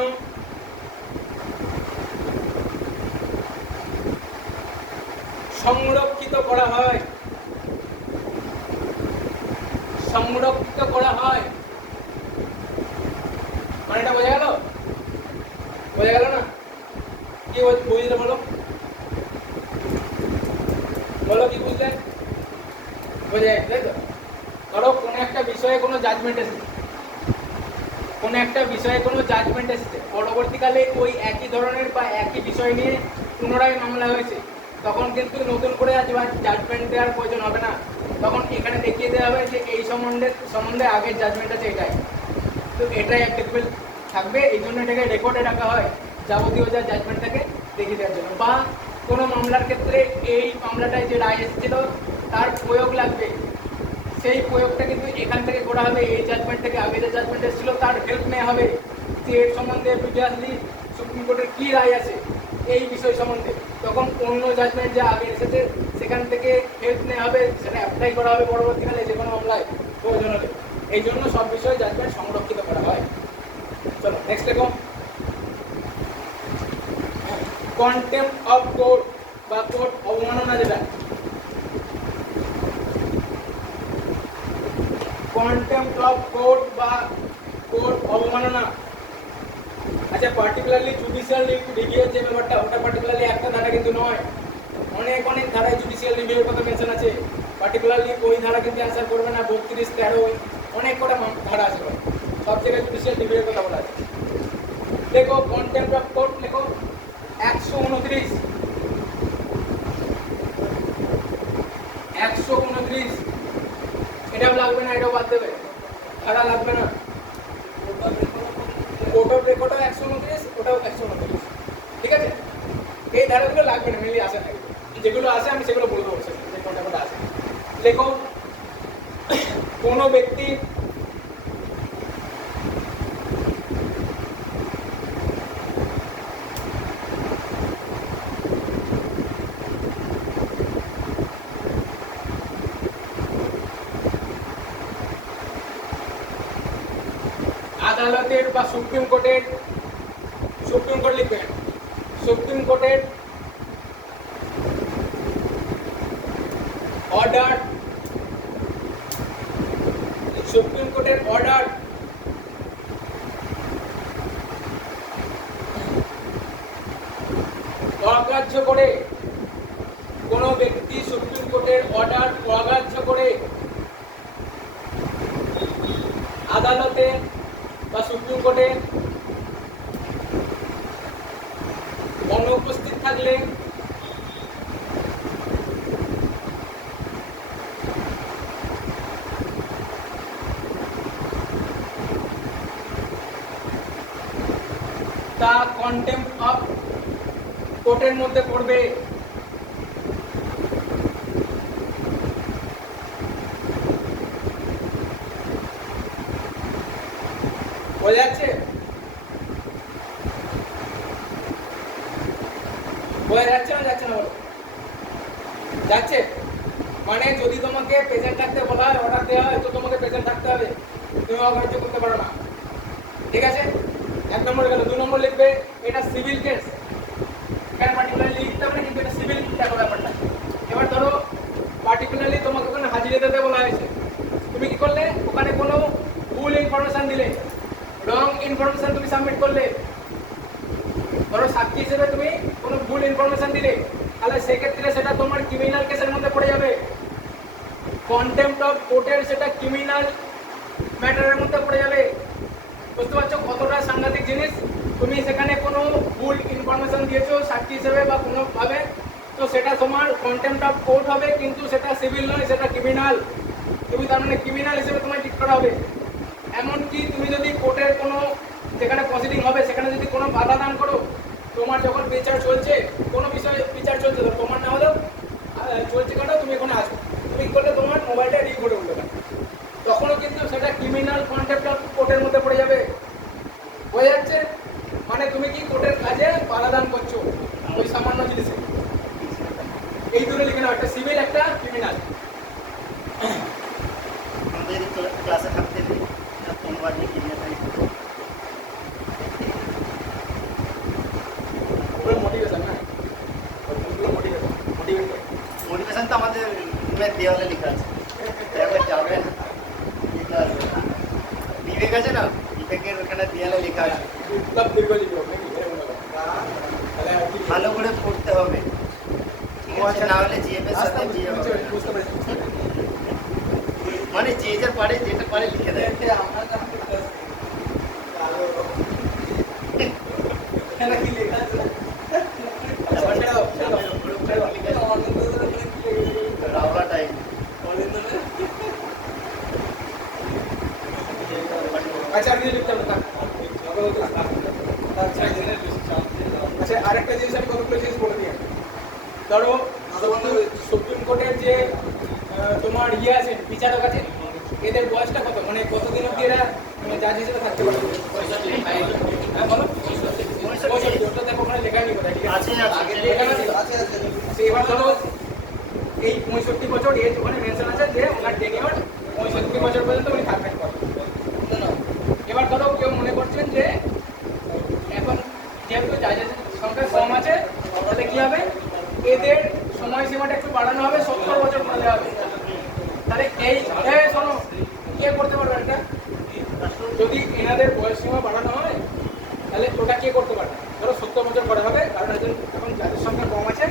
সংরক্ষিত করা হয়, সংরক্ষিত করা হয়। মানে এটা বোঝা গেল? বোঝা গেল না? কি বুঝলে বলো, বলো কি বুঝলে? বোঝা যায় তাই তো? ধরো কোনো একটা বিষয়ে কোনো জাজমেন্ট এসেছে, কোনো একটা বিষয়ে কোনো জাজমেন্ট এসেছে, পরবর্তীকালে ওই একই ধরনের বা একই বিষয় নিয়ে পুনরায় মামলা হয়েছে, তখন কিন্তু নতুন করে আজ জাজমেন্ট দেওয়ার প্রয়োজন হবে না, তখন এখানে দেখিয়ে দেওয়া হবে যে এই সম্বন্ধে আগের জাজমেন্ট আছে এটাই, তো এটাই অ্যাপ্লিকেবল থাকবে। এই জন্য এটাকে রেকর্ডে রাখা হয় যাবতীয় যা জাজমেন্ট থাকে দেখিয়ে দেওয়ার জন্য। বা কোনো মামলার ক্ষেত্রে এই মামলাটায় যে রায় এসেছিল তার প্রয়োগ লাগবে, সেই প্রয়োগটা কিন্তু এখান থেকে করা হবে, এই জাজমেন্ট থেকে আগে যে জাজমেন্ট এসেছিল তার হেল্প নেওয়া হবে যে এর সম্বন্ধে প্রিভিয়াসলি সুপ্রিম কোর্টের কী রায় আছে এই বিষয় সম্বন্ধে, তখন অন্য জাজমেন্ট যা আগে এসেছে সেখান থেকে হেল্প নেওয়া হবে, সেটা অ্যাপ্লাই করা হবে পরবর্তীকালে যে কোনো মামলায় প্রয়োজন হবে। এই জন্য সব বিষয়ে জাজমেন্ট সংরক্ষিত করা হয়। চলো নেক্সট দেখো কন্টেম্প্ট অফ কোর্ট বা কোর্ট অবমাননা, যেটা কন্টেম্প্ট অফ কোর্ট বা কোর্ট অবমাননা। আচ্ছা পার্টিকুলারলি জুডিশিয়াল রিভিউর যে ব্যাপারটা, ওটা পার্টিকুলারলি একটা ধারা কিন্তু নয়, অনেক ধারায় জুডিশিয়াল রিভিউর কথা মেনশন আছে। পার্টিকুলারলি ওই ধারা কিন্তু অ্যান্সার করবে না, 32, 13, অনেক কটা ধারা আছে, সব জায়গায় জুডিশিয়াল রিভিউর কথা বলা আছে। দেখো কন্টেম্প্ট অফ কোর্ট লেখো 129, 129 এটাও লাগবে না, এটাও বাদ দেবে, ধারা লাগবে না। কোর্ট অফ রেকর্ডও 129, ওটাও 129, ঠিক আছে? এই ধারাগুলো লাগবে না, মেনলি আসে না, যেগুলো আসে আমি সেগুলো বলে দেবো, যে কোনটা কোনটা আসে। লেখো কোনো ব্যক্তি আদালতের বা সুপ্রিম কোর্টের, সুপ্রিম কোর্ট লিখবেন, সুপ্রিম কোর্টের অর্ডার, সুপ্রিম কোর্টের অর্ডার অগ্রাহ্য করে, কোনো ব্যক্তি সুপ্রিম কোর্টের অর্ডার অগ্রাহ্য করে আদালতে বা সুপ্রিম কোর্টে অনুপস্থিত থাকলে দ্য কন্টেম্পট অফ কোর্টের মধ্যে পড়বে। বোঝা যাচ্ছে? বোঝা যাচ্ছে না যাচ্ছে না বলো? যাচ্ছে? মানে যদি তোমাকে প্রেজেন্ট থাকতে বলা হয়, অর্ডার দেওয়া হয়, তো তোমাকে প্রেজেন্ট থাকতে হবে, তুমি অগ্রাহ্য করতে পারো না। ঠিক আছে? 1 নম্বর গেল। 2 নম্বর লিখবে এটা সিভিল কেস। এখানে পার্টিকুলারলি লিখতে হবে না, কিন্তু এটা সিভিল দেখো ব্যাপারটা। এবার ধরো পার্টিকুলারলি তোমাকে ওখানে হাজিরা দিতে বলা হয়েছে, তুমি কি করলে? ওখানে কোনো ভুল ইনফরমেশন দিলে, রং ইনফরমেশন তুমি সাবমিট করলে, ধরো সাক্ষী হিসেবে তুমি কোনো ভুল ইনফরমেশন দিলে, তাহলে সেক্ষেত্রে সেটা তোমার ক্রিমিনাল কেসের মধ্যে পড়ে যাবে। কন্টেম্পট অফ কোর্টের সেটা ক্রিমিনাল ম্যাটারের মধ্যে পড়ে যাবে। বুঝতে পারছো কতটা সাংঘাতিক জিনিস? তুমি সেখানে কোনো ভুল ইনফরমেশন দিয়েছো সাক্ষী হিসেবে বা কোনোভাবে, তো সেটা তোমার কন্টেম্পট অফ কোর্ট হবে, কিন্তু সেটা সিভিল নয়, সেটা ক্রিমিনাল। তুমি তার মানে ক্রিমিনাল হিসেবে তোমায় ট্রিট করা হবে। এমনকি তুমি যদি কোর্টের কোনো যেখানে প্রসিডিং হবে সেখানে যদি কোনো বাধা দান করো, তোমার যখন বিচার চলছে, কোনো বিষয়ে বিচার চলছে, ধরো তোমার না হলেও চলছে কেন, তুমি এখানে আসো, তুমি কি করলে তোমার মোবাইলটা রিং করে উঠবে, তখনও কিন্তু সেটা ক্রিমিনাল কন্টেম্পট অফ কোর্টের মধ্যে পড়ে যাবে। বোঝা যাচ্ছে? মানে তুমি কি কোর্টের কাজে বাধা দান করছো ওই সামান্য জিনিসে। এই দুটো লিখে নাও, একটা সিভিল, একটা ক্রিমিনাল। আমাদের যদি ক্লাসে থাকতে দিই কোনবার লিখে নিয়ে থাকি ওগুলো মোটিভেশন না, ওগুলো মোটিভেশন, মোটিভেট করে। মোটিভেশন তো আমাদের রুমের দেওয়ালে লেখা আছে, একবার যাবেন লেখা আছে। বিবেক আছে না, বিবেকের ওখানে দেওয়ালে লেখা আছে। বিপ্লব দীর্ঘজীবী হোক নাকি? এরকম ব্যাপার। তাহলে আর কি ভালো করে পড়তে হবে, ঠিক আছে? না হলে জিএম এর সাথে বিয়ে হবে না। বুঝতে পেরেছি। মানে যে যা পারে যেটা পারে লিখে দেয়। এখানে কি লেখা আছে? ব্যাপারটা ছেড়ে দাও, ছেড়ে দাও। সামনের উপরে উপরে লিখে দেয়। রাওয়া টাইম। আচ্ছা আর কিছু লিখতে হবে না। আচ্ছা আরেকটা জিনিস আমি কতগুলো জিনিস বলে দিই। ধরো সুপ্রিম কোর্টের যে তোমার ইয়ে আছে, বিচারক আছে, এদের বয়সটা কত, মানে কতদিন অব্দি এরা জাজ হিসেবে থাকতে পারবে? হ্যাঁ বলো। 65, ওটা দেখো ওখানে লেখা নেই কোথায়, ঠিক আছে? আছে। এখানে আছে। আচ্ছা, এবার ধরো এই 65 বছর এজ ওখানে মেনশন আছে যে ওনার টেনিওর 65 বছর পর্যন্ত উনি থাকবেন করে। এবার ধরো কেউ মনে করছেন যে এখন যেহেতু জাজের সংখ্যা কম আছে, তাহলে কি হবে, এদের সময়সীমাটা একটু বাড়ানো হবে, 70 বছর করে দেওয়া হবে। তাহলে এই শোনো, কে করতে পারবে এটা? যদি এনাদের বয়স সীমা বাড়ানো হয়, তাহলে ওটা কে করতে পারবে? ধরো 70 বছর করা হবে, কারণ এখন জাজের সংখ্যা কম আছে,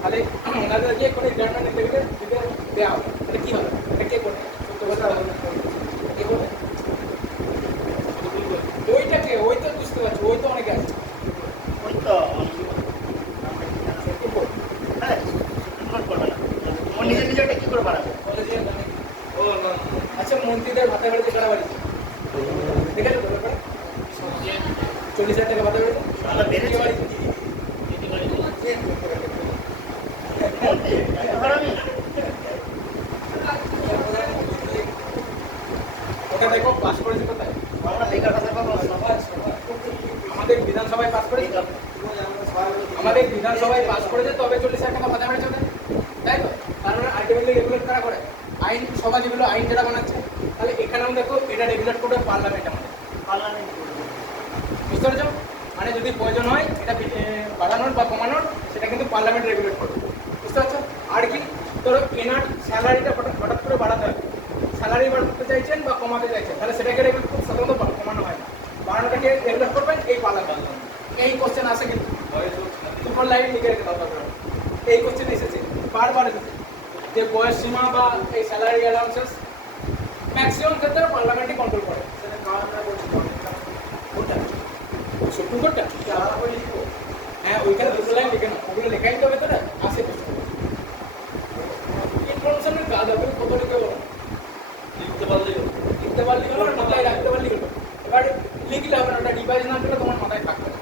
তাহলে ওনাদের গিয়ে কোনো রিটায়ারমেন্ট দিতে দেওয়া হবে। তাহলে কি হবে? এটা কে করবে? 70 বছর কে করবে? ওইটাকে, ওই তো বুঝতে পারছি, ওই তো অনেকে আছে। ওই তো হ্যাঁ, করবে না। ওর নিজের নিজেরটা কি করে বাড়াবে? আচ্ছা মন্ত্রীদের ভাতা বেড়েছে কারা বাড়িতে? ঠিক আছে তো ব্যাপারে 40,000 টাকা ভাতা বেড়েছে। ভাতা বেড়েছে? কে বাড়িতে? ওটা দেখো পাস করেছে কোথায়? আমরা লেখার কথা পাবো আমাদের বিধানসভায় পাস করেছে। আমাদের বিধানসভায় পাস করেছে, তবে 40,000 টাকা ভাতা বেড়েছে ওদের, তাই তো? কারণ আলটিমেটলি রেগুলেট কারা করে? আইন সভা, যেগুলো আইন যারা বানাচ্ছে। তাহলে এখানেও দেখো এটা রেগুলেট করবে পার্লামেন্ট আমাদের। বুঝতে পেরেছো? মানে যদি প্রয়োজন হয় এটা বাড়ানোর বা কমানোর, সেটা কিন্তু পার্লামেন্ট রেগুলেট করবে। বুঝতে পারছো? আর কি, ধরো এনার স্যালারিটা হঠাৎ করে বাড়াতে হবে, স্যালারি বাড়াতে চাইছেন বা কমাতে চাইছেন, তাহলে সেটাকে রেগুলেট খুব সাধারণত কমানো হয় না, বাড়ানোটাকে রেগুলেট করবেন এই পার্লামেন্ট। এই কোশ্চেন আসে কিন্তু দুপুর লাইন লিখে রেখে দাও। এই কোশ্চেন এসেছে, বারবার এসেছে যে বয়স সীমা বা এই স্যালারি অ্যালাউন্সেস ম্যাক্সিমাম ক্ষেত্রে পার্লামেন্টই কন্ট্রোল করে। সুপ্রিম কোর্টটা হ্যাঁ, ওইখানে দুটো লাইন লিখে নাও, ওগুলো লেখাই তো ভেতরে আসে। ইনফরমেশনের কাজ হবে, কত লিখে বলো, লিখতে পারলেই হলো, মাথায় রাখতে পারলেই হলো। এবার লিখলে হবে না, ওটা রিভাইজ না করলে তোমার মাথায় থাকবে না।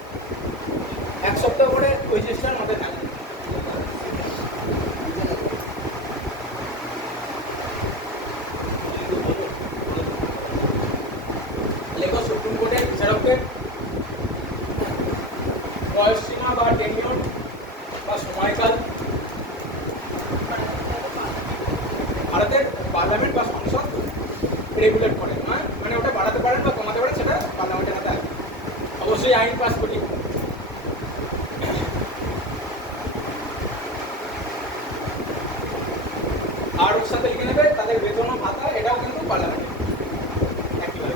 ভারতের পার্লামেন্ট বা সংসদ রেগুলেট করে, মানে ওটা বাড়াতে পারেন বা কমাতে পারেন, সেটা পার্লামেন্টের হাতে আছে। অবশ্যই আইন পাস করি। আর ওর সাথে লিখে নেবে তাদের বেতন ও ভাতা, এটাও কিন্তু পার্লামেন্টে একইভাবে।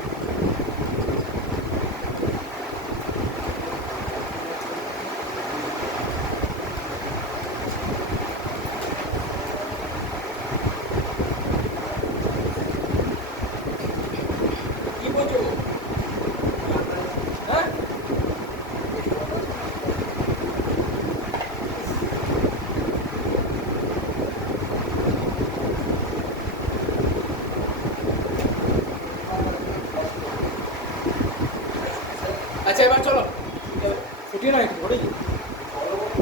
কি বলছো? হ্যাঁ, আচ্ছা এবার চলো, ছুটি নয় একটু ঘুরে যাই।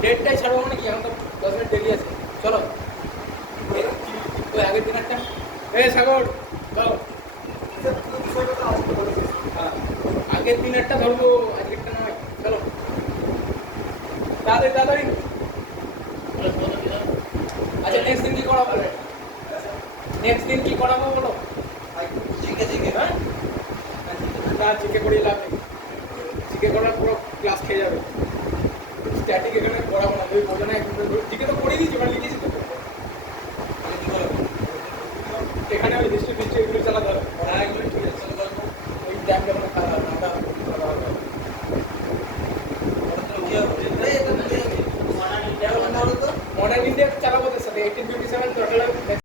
ডেটটাই ছাড়বো মানে কি, এখন তো 10 মিনিট দেরি আছে। চলো ওই আগের দিন একটা সাগর চলো, আগের দিন একটা ধরবো, আজকেরটা নয়। চলো তাড়াতাড়ি তাড়াতাড়ি। আচ্ছা নেক্সট দিন কি করাবো? নেক্সট দিন কি করাবো বলো? হ্যাঁ, না জিকে করিয়ে লাভ নেই, জিকে করার পুরো ক্লাস খেয়ে যাবে। স্ট্যাটিক এখানে পড়াবো না, তুমি বোঝো না। জিকে তো করিয়ে দিয়েছি, ওখানে লিখেছি তো। এখানে ওই হিস্ট্রি